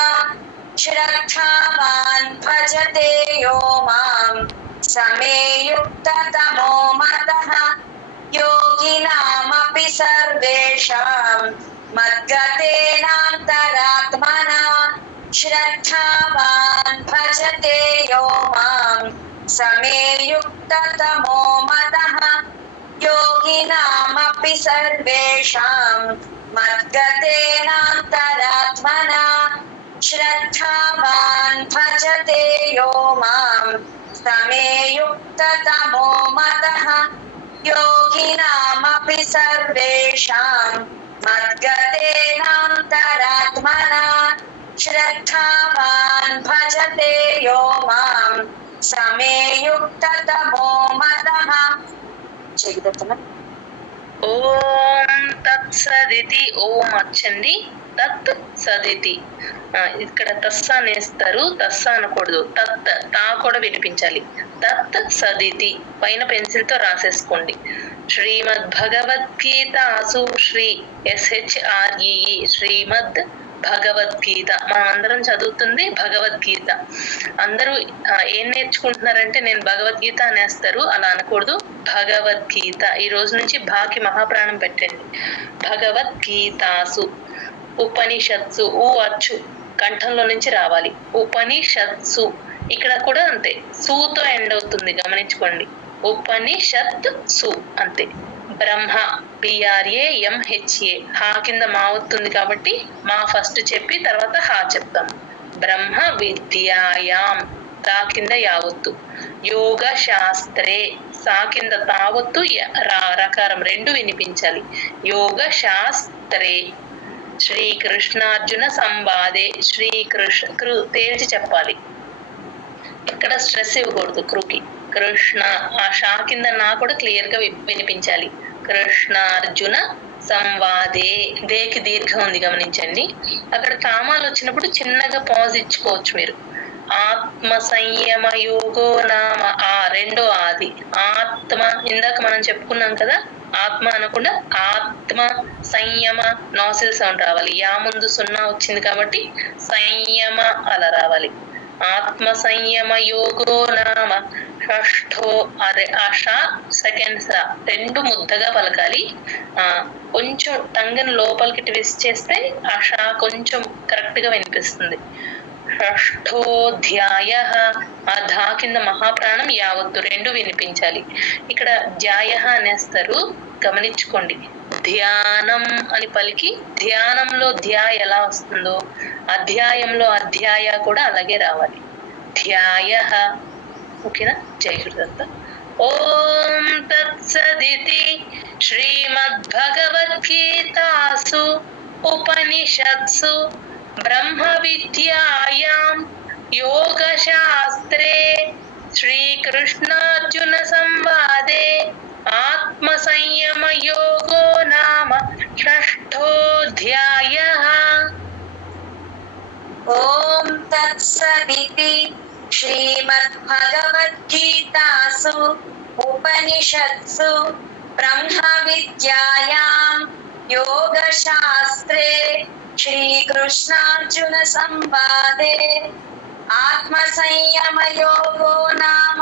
శ్రద్ధావాన్ భజతే యో మాం సమే యుక్తతమో మతః యోగినామపి సర్వేషాం మద్గతేనాంతరాత్మనా శ్రద్ధావాన్ భజతే యో మాం సమే యుక్తతమో మతః యోగినామపి సర్వేషాం మద్గతేనాంతరాత్మనా శ్రద్ధావాన్ భజతే యో మాం సమే యుక్తతమో మతః యోగినామపి సర్వేషాం మద్గతేనాంతరాత్మనా శ్రద్ధావాన్ భజతే యో మాం సమే యుక్తతమో మతః. ఓం తత్సదితి. ఓం వచ్చండి, తత్ సదితి. ఇక్కడ తస్స అనేస్తారు, తస్స అనకూడదు, తత్ తా కూడా వినిపించాలి. తత్ సదితి పైన పెన్సిల్ తో రాసేసుకోండి. శ్రీమద్ భగవద్గీతాసు శ్రీ SHREE శ్రీమద్ భగవద్గీత. మనం అందరం చదువుతుంది భగవద్గీత. అందరూ ఏం నేర్చుకుంటున్నారంటే నేను భగవద్గీత అనేస్తారు, అలా అనకూడదు. భగవద్గీత. ఈ రోజు నుంచి భాకి మహాప్రాణం పెట్టండి. భగవద్గీతాసు. ఉపనిషత్సు. ఊ అచ్చు కంఠంలో నుంచి రావాలి. ఉపనిషత్సు. ఇక్కడ కూడా అంతే, సూతో ఎండ్ అవుతుంది, గమనించుకోండి. ఉపనిషత్ సు అంతే. బ్రహ్మ BRAMHA. హా కింద మా అవుతుంది కాబట్టి మా ఫస్ట్ చెప్పి తర్వాత హా చెప్తాం. బ్రహ్మ విద్యాయాం. తా కింద యావత్తు. యోగ శాస్త్రే. సా కింద తావత్తు రకారం రెండు వినిపించాలి. యోగ శాస్త్రే. శ్రీకృష్ణార్జున సంవాదే. శ్రీకృష్ణ తేల్చి చెప్పాలి, ఇక్కడ స్ట్రెస్ ఇవ్వకూడదు కృకి. కృష్ణ. ఆ షా కింద నా కూడా క్లియర్ గా వినిపించాలి. కృష్ణార్జున సంవాదే. దేకి దీర్ఘం ఉంది, గమనించండి. అక్కడ కామాలు వచ్చినప్పుడు చిన్నగా పాజ్ ఇచ్చుకోవచ్చు మీరు. ఆత్మ సంయమ యోగో నామ. ఆ రెండో ఆది. ఆత్మ ఇందాక మనం చెప్పుకున్నాం కదా, ఆత్మ అనకుండా ఆత్మ సంయమ. నాసిల్ సౌండ్ రావాలి. యా ముందు సున్నా వచ్చింది కాబట్టి సంయమ అలా రావాలి. ఆత్మ సంయమ యోగో నామ షష్ఠో. అదే ఆ షా సెకండ్ సా రెండు ముద్దగా పలకాలి. కొంచెం టంగన్ లోపలికి ట్విస్ట్ చేస్తే ఆ షా కొంచెం కరెక్ట్ గా వినిపిస్తుంది. షష్ఠోధ్యాయ. ఆ ధా కింద మహాప్రాణం యావత్తు రెండు వినిపించాలి. ఇక్కడ ధ్యాయ అనేస్తారు, గమనించుకోండి. ధ్యానం అని పలికి ధ్యానంలో ధ్యా ఎలా వస్తుందో అధ్యాయంలో అధ్యాయ కూడా అలాగే రావాలి. ధ్యాయ. ఓకేనా? జై గురుదత్త. ఓం తత్సదితి శ్రీమద్భగవద్గీతాసు ఉపనిషత్సు బ్రహ్మ విద్యాయాం యోగశాస్త్రే శ్రీకృష్ణార్జున సంవాదే ఆత్మ సంయమ యోగో నామ షష్ఠోధ్యాయః. ఓం తత్సదితి శ్రీమద్భగవద్గీతాసు ఉపనిషత్సు బ్రహ్మ విద్యాయాం యోగశాస్త్రే శ్రీకృష్ణార్జున సంవాదే ఆత్మ సంయమ యోగో నామ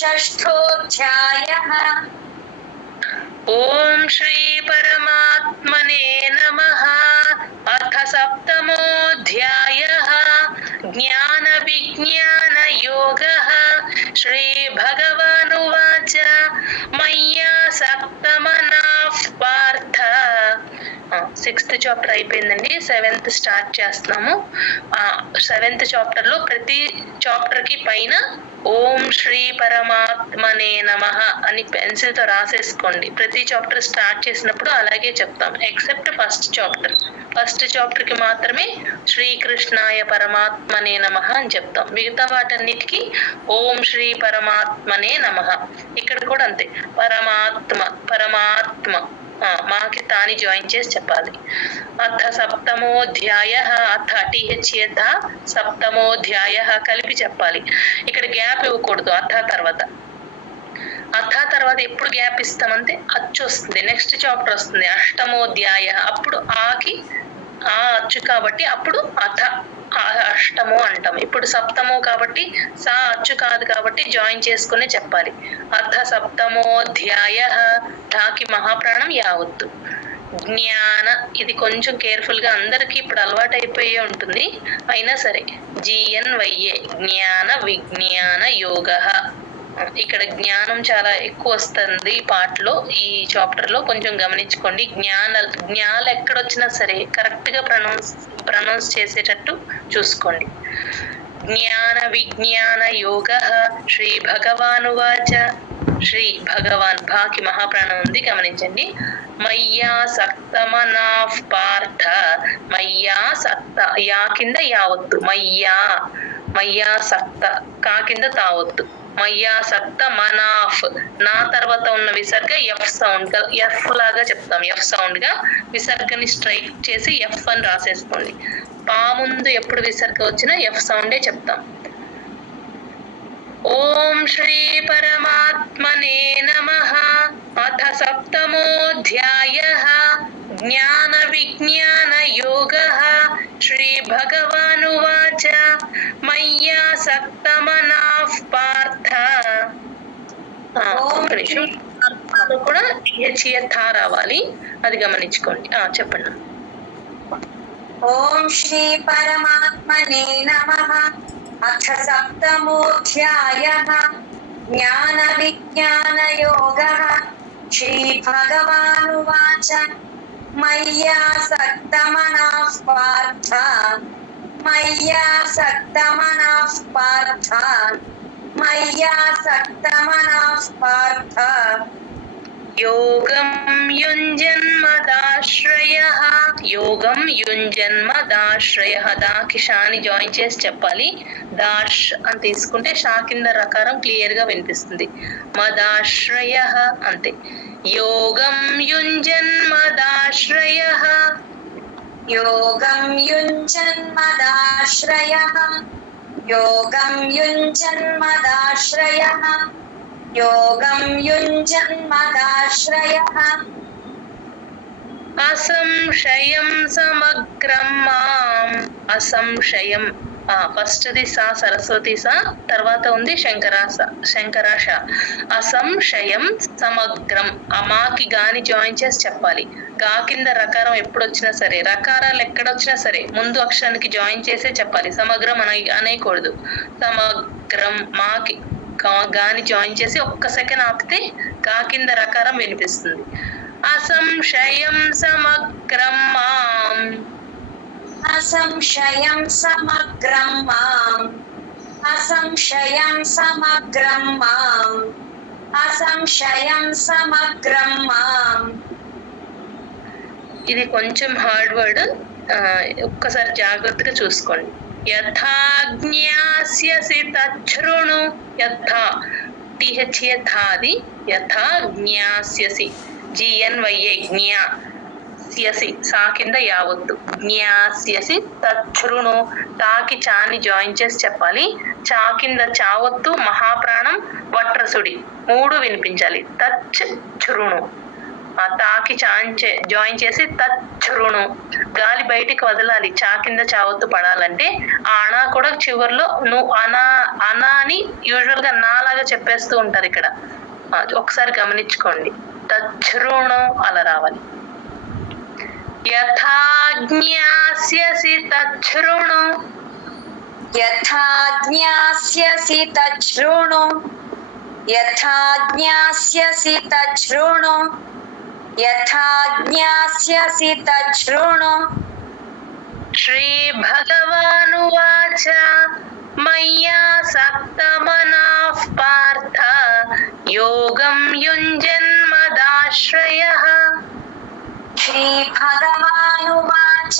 షష్ఠోధ్యాయః. ఓం శ్రీ పరమాత్మనే నమః. అథ సప్తమోధ్యాయః. జ్ఞాన విజ్ఞాన యోగః. శ్రీ భగవానువాచ మయ్యాసక్తమనః పార్థ. 6th చాప్టర్ అయిపోయిందండి, 7th స్టార్ట్ చేస్తున్నాము. 7th చాప్టర్ లో ప్రతి చాప్టర్ కి పైన ఓం శ్రీ పరమాత్మనే నమః అని పెన్సిల్ తో రాసేసుకోండి. ప్రతి చాప్టర్ స్టార్ట్ చేసినప్పుడు అలాగే చెప్తాం, except first chapter. First chapter కి మాత్రమే శ్రీకృష్ణాయ పరమాత్మనే నమః అని చెప్తాం. మిగతా వాటన్నిటికీ ఓం శ్రీ పరమాత్మనే నమః. ఇక్కడ కూడా అంతే, పరమాత్మ పరమాత్మ మాకి తాని జాయిన్ చేసి చెప్పాలి. అథ సప్తమోధ్యాయః. అథ THA సప్తమోధ్యాయః కలిపి చెప్పాలి. ఇక్కడ గ్యాప్ ఇవ్వకూడదు. అథ తర్వాత ఎప్పుడు గ్యాప్ ఇస్తామంటే అచ్చు వస్తుంది, నెక్స్ట్ చాప్టర్ వస్తుంది అష్టమోధ్యాయ, అప్పుడు ఆకి ఆ అచ్చు కాబట్టి అప్పుడు అథ అష్టము అంటాం. ఇప్పుడు సప్తము కాబట్టి సా అచ్చు కాదు కాబట్టి జాయిన్ చేసుకునే చెప్పాలి. అర్థ సప్తమోధ్యాయ, ఠాకి మహాప్రాణం యావత్తు. జ్ఞాన, ఇది కొంచెం కేర్ఫుల్ గా అందరికి ఇప్పుడు అలవాటు అయిపోయే ఉంటుంది, అయినా సరే GNYA, జ్ఞాన విజ్ఞాన యోగ. ఇక్కడ జ్ఞానం చాలా ఎక్కువ వస్తుంది ఈ పాటలో, ఈ చాప్టర్ లో కొంచెం గమనించుకోండి. జ్ఞానాలు ఎక్కడొచ్చినా సరే కరెక్ట్ గా ప్రొనౌన్స్ చేసేటట్టు చూసుకోండి. జ్ఞాన విజ్ఞాన యోగ. శ్రీ భగవానువాచ, శ్రీ భగవాన్, భాకి మహాప్రాణం ఉంది గమనించండి. మయ్యా సక్తమనాః పార్థ, మయ్యా సక్త, యా కింద యావత్తు, మయ్యా సక్త, కా కింద తావత్తు. మయ్యా సక్త మనాఫ్, నా తర్వాత ఉన్న విసర్గ ఎఫ్ సౌండ్, ఎఫ్ లాగా చెప్తాం, ఎఫ్ సౌండ్ గా విసర్గని స్ట్రైక్ చేసి ఎఫ్ అని రాసేసుకోండి. పా ముందు ఎప్పుడు విసర్గ వచ్చినా ఎఫ్ సౌండే చెప్తాం. ఓం శ్రీ పరమాత్మనే నమః. అథ సప్తమోధ్యాయః, జ్ఞాన విజ్ఞాన యోగః. శ్రీ భగవానువాచ, మయ్యా సక్తమనాః పార్థ. కూడా థా రావాలి, అది గమనించుకోండి. చెప్పండి. ఓం శ్రీ పరమాత్మనే నమః. అథ సప్తమోధ్యాయః, జ్ఞాన విజ్ఞాన యోగః. శ్రీ భగవానువాచ, మయ్యా సక్తమనాః పార్థ, మయ్యా సక్తమనాః పార్థ, మయ్యా సక్తమనాః పార్థ. యోగం యుంజన్మదాశ్రయః, యోగం యుంజన్మదాశ్రయః. దాకి షాని జాయిన్ చేసి చెప్పాలి. దాష్ అని తీసుకుంటే షా కింద రకారం క్లియర్ గా వినిపిస్తుంది. మదాశ్రయః అంతే. యోగం యుంజన్మదాశ్రయః, యోగం యుంజన్మదాశ్రయః, యోగం యుంజన్మదాశ్రయః, యోగం యుంజన్మదాశ్రయః. అసంశయం సమగ్రం మాం, అసంశయం. ఫస్ట్ ది సా సరస్వతి సా, తర్వాత ఉంది శంకరాశ. అసంశయం సమగ్రం, అమాకి గాని జాయిన్ చేసి చెప్పాలి. గా కింద రకారం ఎప్పుడొచ్చినా సరే, రకారాలు ఎక్కడొచ్చినా సరే ముందు అక్షరానికి జాయిన్ చేసే చెప్పాలి. సమగ్రం అనేయకూడదు. సమగ్రం, మాకి గాని జాయిన్ చేసి ఒక్క సెకండ్ ఆపితే గా కింద రకారం వినిపిస్తుంది. అసంశయం సమగ్రం మాం, అసంశయం సమగ్రం మాం, అసంశయం సమగ్రం మాం, అసంశయం సమగ్రం మాం. ఇది కొంచెం హార్డ్ వర్డ్, ఒక్కసారి జాగ్రత్తగా చూసుకోండి. యథా జ్ఞాస్యసి తచ్ఛృణు, యథా టిహెచ్ఏ థాది, యథా జ్ఞాస్యసి GNYA, జ్ఞా స్యసి సా కింద యావత్తు. జ్ఞాస్యసి తచ్ఛృణు, తాకి చాని జాయిన్ చేసి చెప్పాలి. చా కింద చావత్తు, మహాప్రాణం, వట్రసుడి మూడు వినిపించాలి. తచ్ ఛృణు, తాకి జాయిన్ చేసి తచ్ఛృణు, గాలి బయటికి వదలాలి. చా కింద చావత్తు పడాలంటే ఆనా కూడా చివర్లో నువ్వు అనా అని యూజువల్ గా నాలాగా చెప్పేస్తూ ఉంటారు ఇక్కడ, ఒకసారి గమనించుకోండి. తచ్ఛృణు అలా రావాలి. యథా జ్ఞాస్యసి తచ్ఛృణు, యథా జ్ఞాస్యసి తచ్ఛృణు, యథా జ్ఞాస్యసి తచ్ఛృణు, యథా జ్ఞాస్యసి తచ్ఛృణు. శ్రీ భగవానువాచ, మయ్యా సక్తమనాః పార్థ, యోగం యుంజన్మదాశ్రయః. శ్రీ భగవానువాచ,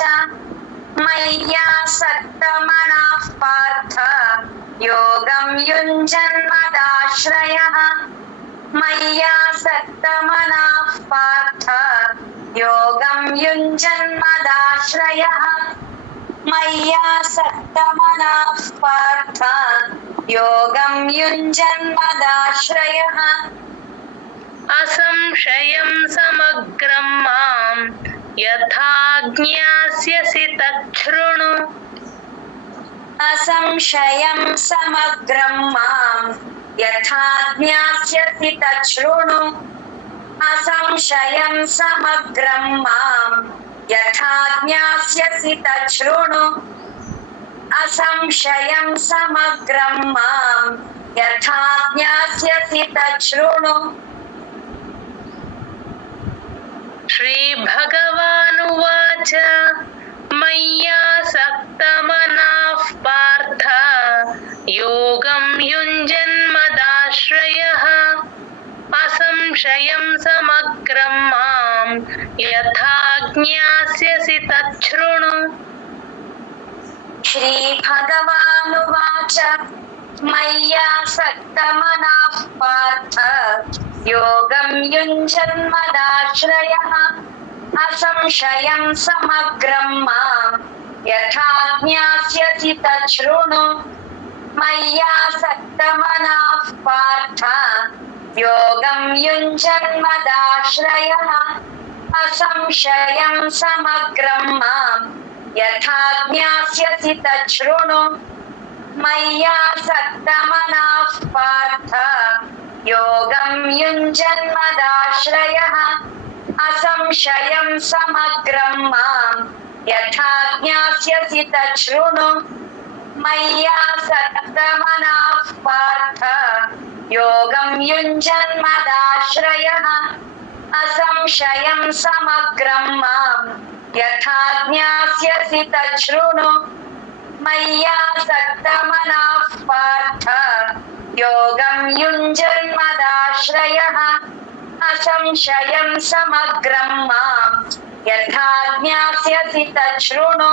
మయ్యా సక్తమనాః పార్థ, యోగం యుంజన్మదాశ్రయః. మయ్యా సక్తమనాః పార్థ, యోగం యుంజన్మదాశ్రయః. మయ్యా సక్తమనాః పార్థ, యోగం యుంజన్మదాశ్రయః. అసంశయం సమగ్రం మాం, యథా జ్ఞాస్యసి తచ్ఛృణు. असंशयं समग्रं मां यथा ज्ञास्यसि तच्छृणु असंशयं समग्रं मां यथा ज्ञास्यसि तच्छृणु असंशयं समग्रं मां यथा ज्ञास्यसि तच्छृणु श्रीभगवानुवाच मय्यासक्तमनः पार्थ योगं युञ्जन्मदाश्रयः असंशयं समग्रं मां यथा ज्ञास्यसि तच्छृणु श्रीभगवानुवाच मय्यासक्तमनः पार्थ योगं युञ्जन्मदाश्रयः असंशयं समग्रं मां यथा ज्ञास्यसि तच्छृणु मय्यासक्तमनः पार्थ योगं युञ्जन्मदाश्रयः असंशयं समग्रं मां यथा ज्ञास्यसि तच्छृणु मय्यासक्तमनः पार्थ योगं युञ्जन्मदाश्रयः असंशयं समग्रं मां यथा ज्ञास्यसि तच्छृणु मय्यासक्तमनः पार्थ योगं युञ्जन्मदाश्रयः असंशयं समग्रं मां यथा ज्ञास्यसि तच्छृणु मय्यासक्तमनः पार्थ योगं युञ्जन्मदाश्रयः असंशयं समग्रं मां यथा ज्ञास्यसि तच्छृणु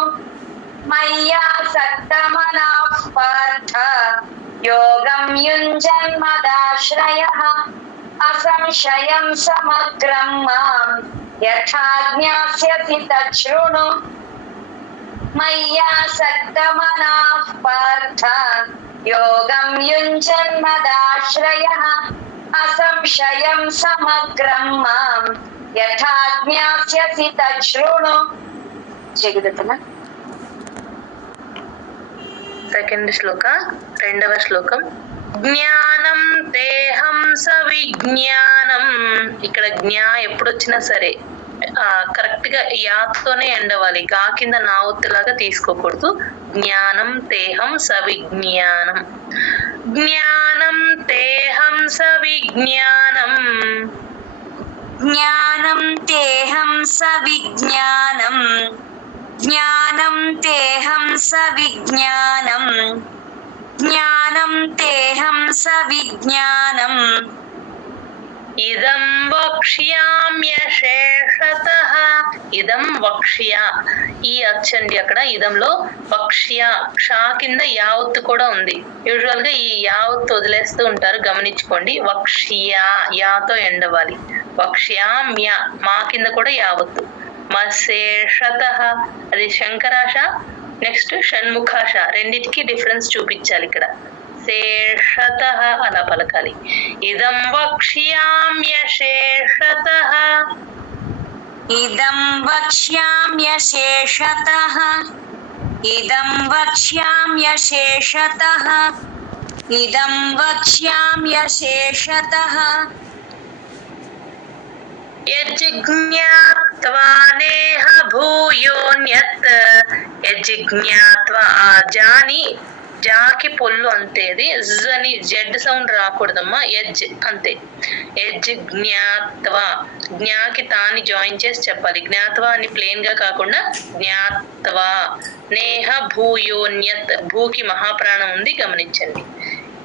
मय्यासक्तमनः पार्थ योगं युञ्जन्मदाश्रयः असंशयं समग्रं मां यथा ज्ञास्यसि तच्छृणु मय्यासक्तमनः पार्थ योगं युञ्जन्मदाश्रयः असंशयं समग्रं मां यथा ज्ञास्यसि तच्छृणु సెకండ్ శ్లోక రెండవ శ్లోకం జ్ఞానం దేహం సవిజ్ఞానం ఇక్కడ జ్ఞా ఎప్పుడు వచ్చినా సరే కరెక్ట్ గా యాతోనే ఎండవాలి గా కింద నా ఒత్తులాగా తీసుకోకూడదు జ్ఞానం దేహం సవిజ్ఞానం జ్ఞానం దేహం సవిజ్ఞానం జ్ఞానం దేహం సవిజ్ఞానం జ్ఞానం దేహం సవిజ్ఞానం జ్ఞానం దేహం సవిజ్ఞానం ఇదం వక్ష్యామ్యశేషతః ఇదం వక్ష్య ఈ అచ్చండి అక్కడ ఇదంలో వక్ష్య క్షా కింద యావత్తు కూడా ఉంది యూజువల్ గా ఈ యావత్తు వదిలేస్తూ ఉంటారు గమనించుకోండి వక్ష్య యాతో ఎండవాలి వక్ష్యామ్య మా కింద కూడా యావత్తు మశేషతః అది శంకరాశ నెక్స్ట్ షణ్ముఖాశ రెండిటికి డిఫరెన్స్ చూపించాలి ఇక్కడ శేషతః అలా పలకాలి ఇదం వక్ష్యామ్యశేషతః ఇదం వక్ష్యామ్యశేషతః ఇదం వక్ష్యామ్యశేషతః ఇదం వక్ష్యామ్యశేషతః యజ్ఞాత్వా నేహ భూయోన్యత్ యజ్ఞాత్వా జాని జాకి పొల్లు అంతే అది అని జెడ్ సౌండ్ రాకూడదమ్మా యజ్ అంతే యజ్ జ్ఞాత్వా జ్ఞాకి తాని జాయిన్ చేసి చెప్పాలి జ్ఞాత్వా అని ప్లేన్ గా కాకుండా జ్ఞాత్వా నేహ భూయోన్యత్ భూకి మహాప్రాణం ఉంది గమనించండి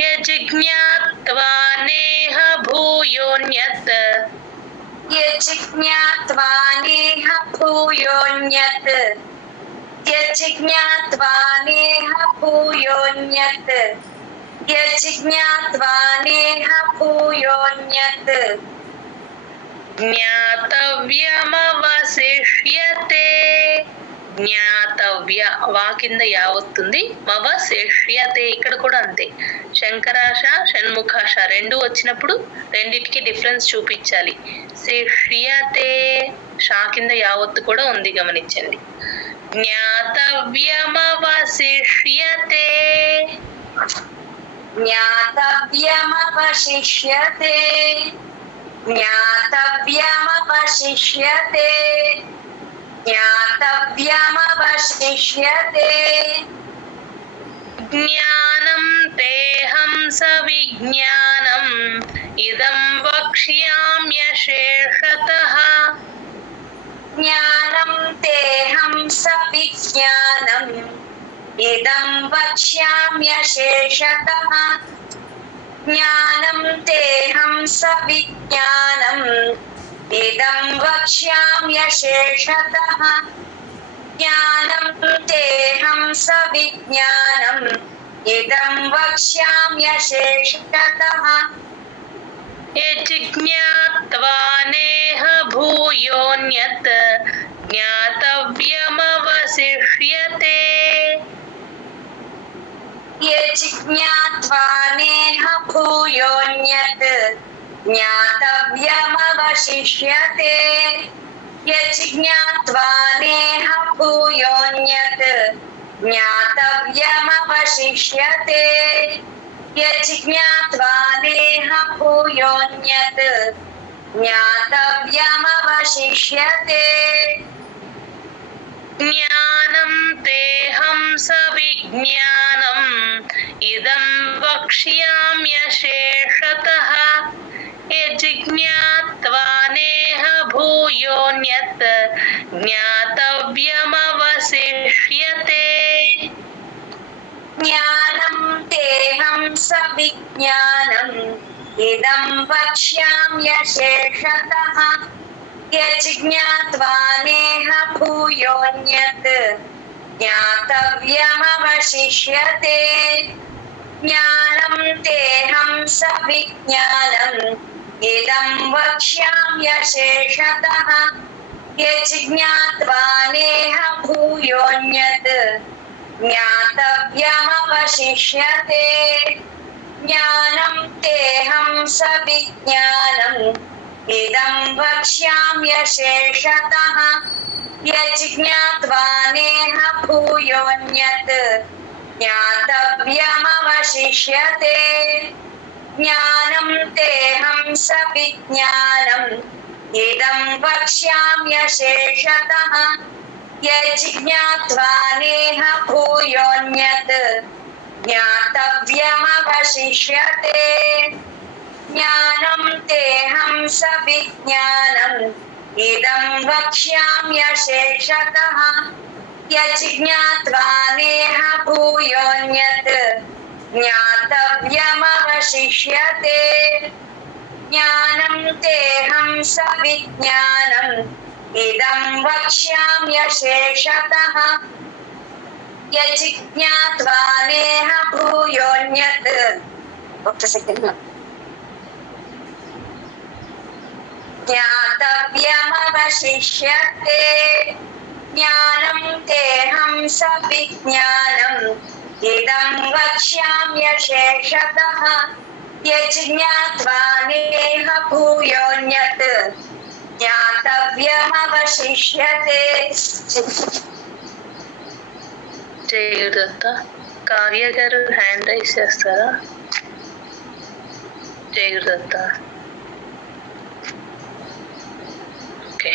యజ్ జ్ఞాత్వా నేహ భూయోన్యత్ యజ్ఞాత్వా నేహ భూయోన్యత్ యజ్ఞాత్వా నేహ భూయోన్యత్ యజ్ఞాత్వా నేహ భూయోన్యత్ జ్ఞాతవ్యమవశిష్యతే జ్ఞాతవ్య వా కింద యావత్తుంది మవశిష్యతే ఇక్కడ కూడా అంతే శంకరాశ షణ్ముఖాశ రెండు వచ్చినప్పుడు రెండిటికి డిఫరెన్స్ చూపించాలి శిష్యతే షా కింద యావత్తు కూడా ఉంది గమనించండి ज्ञातव्यमवशिष्यते ज्ञातव्यमवशिष्यते ज्ञातव्यमवशिष्यते ज्ञातव्यमवशिष्यते ज्ञानं तेऽहं सविज्ञानम् इदं वक्ष्याम्यशेषतः ज्ञानं तेऽहं सविज्ञानम् इदं वक्ष्याम्यशेषतः ज्ञानं तेऽहं सविज्ञानम् इदं वक्ष्याम्यशेषतः ज्ञानं तेऽहं सविज्ञानम् इदं वक्ष्याम्यशेषतः यज्ज्ञात्वा नेह भूयोऽन्यत् ज्ञातव्यमवशिष्यते यज्ज्ञात्वा नेह भूयोऽन्यत् ज्ञातव्यमवशिष्यते यज्ज्ञात्वा नेह भूयोऽन्यत् ज्ञातव्यमवशिष्यते यज्ज्ञात्वा नेह भूयोऽन्यत् ज्ञातव्यमवशिष्यते ज्ञानं तेऽहं सविज्ञानम् इदं वक्ष्याम्यशेषतः यज्ज्ञात्वा नेह भूयोऽन्यत् ज्ञातव्यमवशिष्यते ज्ञानं तेऽहं सविज्ञानम् इदं वक्ष्याम्यशेषतः यज्ज्ञात्वा नेह भूयोऽन्यत् ज्ञातव्यमवशिष्यते ज्ञानं तेऽहं सविज्ञानम् इदं वक्ष्याम्यशेषतः यज्ज्ञात्वा नेह भूयोऽन्यत् ज्ञातव्यमवशिष्यते ज्ञानं तेऽहं सविज्ञानम् इदं वक्ष्याम्यशेषतः यज्ज्ञात्वा नेह भूयोऽन्यत् ज्ञातव्यमवशिष्यते ज्ञानं तेऽहं सविज्ञानम् इदं वक्ष्याम्यशेषतः यज्ज्ञात्वा नेह भूयोऽन्यत् ज्ञातव्यमवशिष्यते ज्ञानं तेऽहं सविज्ञानम् इदं वक्ष्याम्यशेषतः यज्ज्ञात्वा नेह भूयोऽन्यत् ज्ञातव्यमवशिष्यते ज्ञानं तेऽहं सविज्ञानम् इदं वक्ष्याम्यशेषतः यज्ज्ञात्वा नेह भूयोऽन्यत् ज्ञातव्यमवशिष्यते ज्ञानं तेऽहं सविज्ञानम् इदं वक्ष्याम्यशेषतः यज्ज्ञात्वा नेह भूयोऽन्यत् ज्ञातव्यमवशिष्यते జయదత్త కావ్య గారు హ్యాండ్ రైస్ చేస్తారా? జయదత్త ఓకే.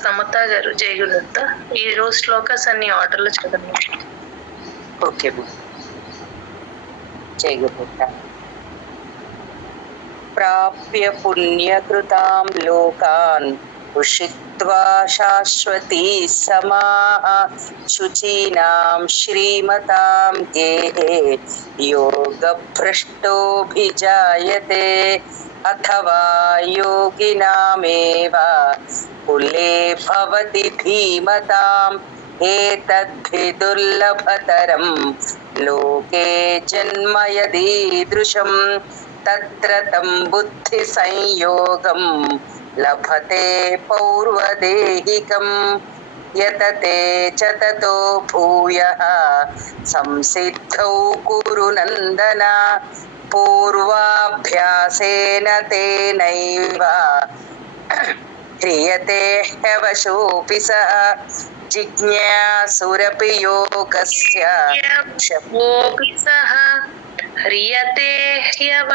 సమత గారు జయగురుదత్త ఈ రోజు శ్లోకాస్ అన్ని ఆర్డర్లో చదవండి. ఓకే జై గురుదత్త. ప్రాప్య పుణ్యకృతాం లోకాన్ ఉషిత్వా శాశ్వతీ సమాః శుచీనాం శ్రీమతాం గేహే యోగభ్రష్టోభిజాయతే అథవా యోగినామేవ కులే భవతి ధీమతాం ఏతద్ధి దుర్లభతరం లోకే జన్మ యదీదృశం తత్ర తం బుద్ధి సంయోగం లభతే పౌర్వదేహికం. యతతే చ తతో భూయః సంసిద్ధౌ కురు నందన పూర్వాభ్యాసేన తేనైవ హ్రియతే హ్యవశోऽపి సః జిజ్ఞాసురపి యోగస్య ఓపి సహ హ్రియతే హ్యవ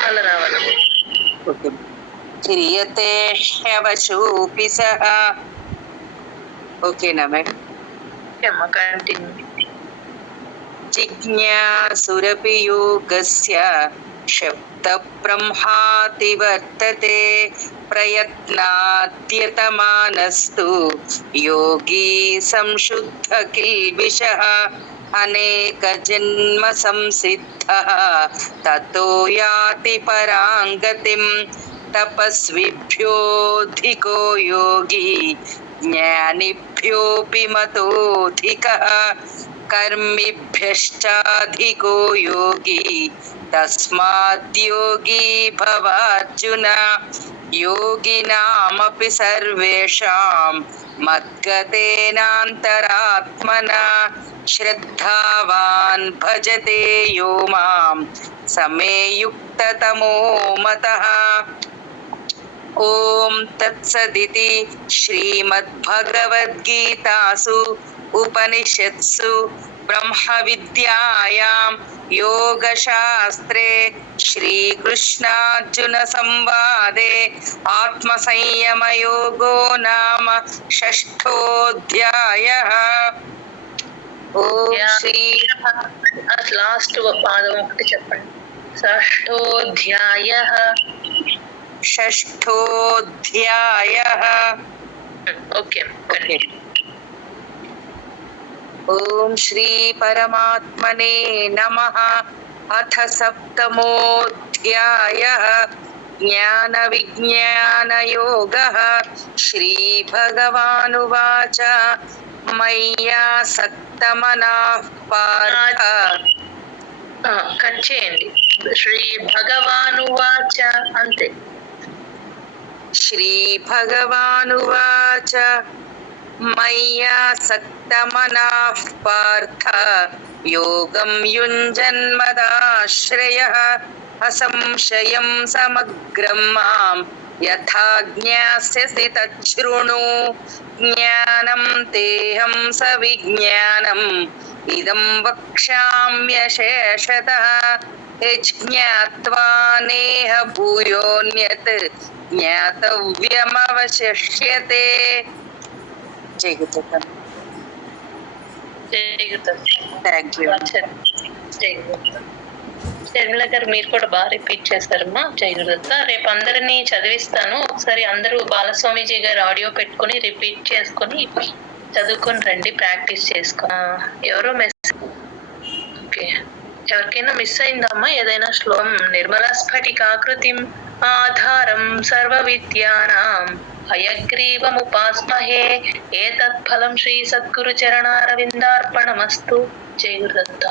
అలా రావాలి. హ్రియతే హ్యవశోऽపి సః. ఓకేనా మేడం? కంటిన్యూ. జిజ్ఞాసురపి యోగస్య శబ్ద బ్రహ్మాతి వర్తతే ప్రయత్నాద్యతమానస్తు యోగి సంశుద్ధ కిల్బిషః అనేక జన్మ సంసిద్ధః తతో యాతి పరాంగతిం తపస్విభ్యోధికో యోగి జ్ఞానిభ్యోపి మతోధికః కర్మిభ్యశ్చాధికో యోగి తస్మాద్యోగి భవార్జున యోగినామపి సర్వేషాం మద్గతేనాంతరాత్మనా శ్రద్ధావాన్ భజతే యో మాం సమే యుక్తతమో మతః. ఓం తత్సదితి శ్రీమద్భగవద్గీతాసు ఉపనిషత్సు బ్రహ్మ విద్యాయాం యోగశాస్త్రే శ్రీకృష్ణార్జున సంవాదే ఆత్మ సంయమ యోగో నామ షష్ఠోధ్యాయః. ఓం శ్రీ లాస్ట్ పాదం ఒకటి చెప్పండి. షష్ఠోధ్యాయః. షష్ఠోధ్యాయః. ఓకే. ఓం శ్రీ పరమాత్మనే నమః. అథ సప్తమోధ్యాయః జ్ఞాన విజ్ఞాన యోగః. శ్రీ భగవానువాచ మయ్యాసక్తమనః పార్థ. కట్ చేయండి. శ్రీ భగవానువాచ అంతే. శ్రీ భగవానువాచ మయ్యాసక్తమనః పార్థ యోగం యుంజన్మదాశ్రయః అసంశయం సమగ్రం మాం యథా జ్ఞాస్యసి తచ్ఛృణు. జ్ఞానం తేహం సవిజ్ఞానం ఇదం వక్ష్యామ్యశేషతః యజ్ఞాత్వా నేహ భూయోన్యత్ జ్ఞాతవ్యమవశిష్యతే. జై గురుదత్త. Thank you. షర్మిల గారు మీరు కూడా బాగా రిపీట్ చేశారమ్మా. జై గురుదత్త. రేపు అందరినీ చదివిస్తాను. ఒకసారి అందరూ బాలస్వామీజీ గారు ఆడియో పెట్టుకుని రిపీట్ చేసుకుని చదువుకొని రండి, ప్రాక్టీస్ చేసుకో. ఎవరో ఓకే, ఎవరికైనా మిస్ అయిందమ్మా ఏదైనా శ్లోకం? నిర్మలా స్ఫటికాకృతిం ఆధారం సర్వ విద్యానాం హయగ్రీవముపాస్మహే ఏతత్ ఫలం శ్రీ సద్గురు చరణారవిందార్పణమస్తు. జై గురుదత్త.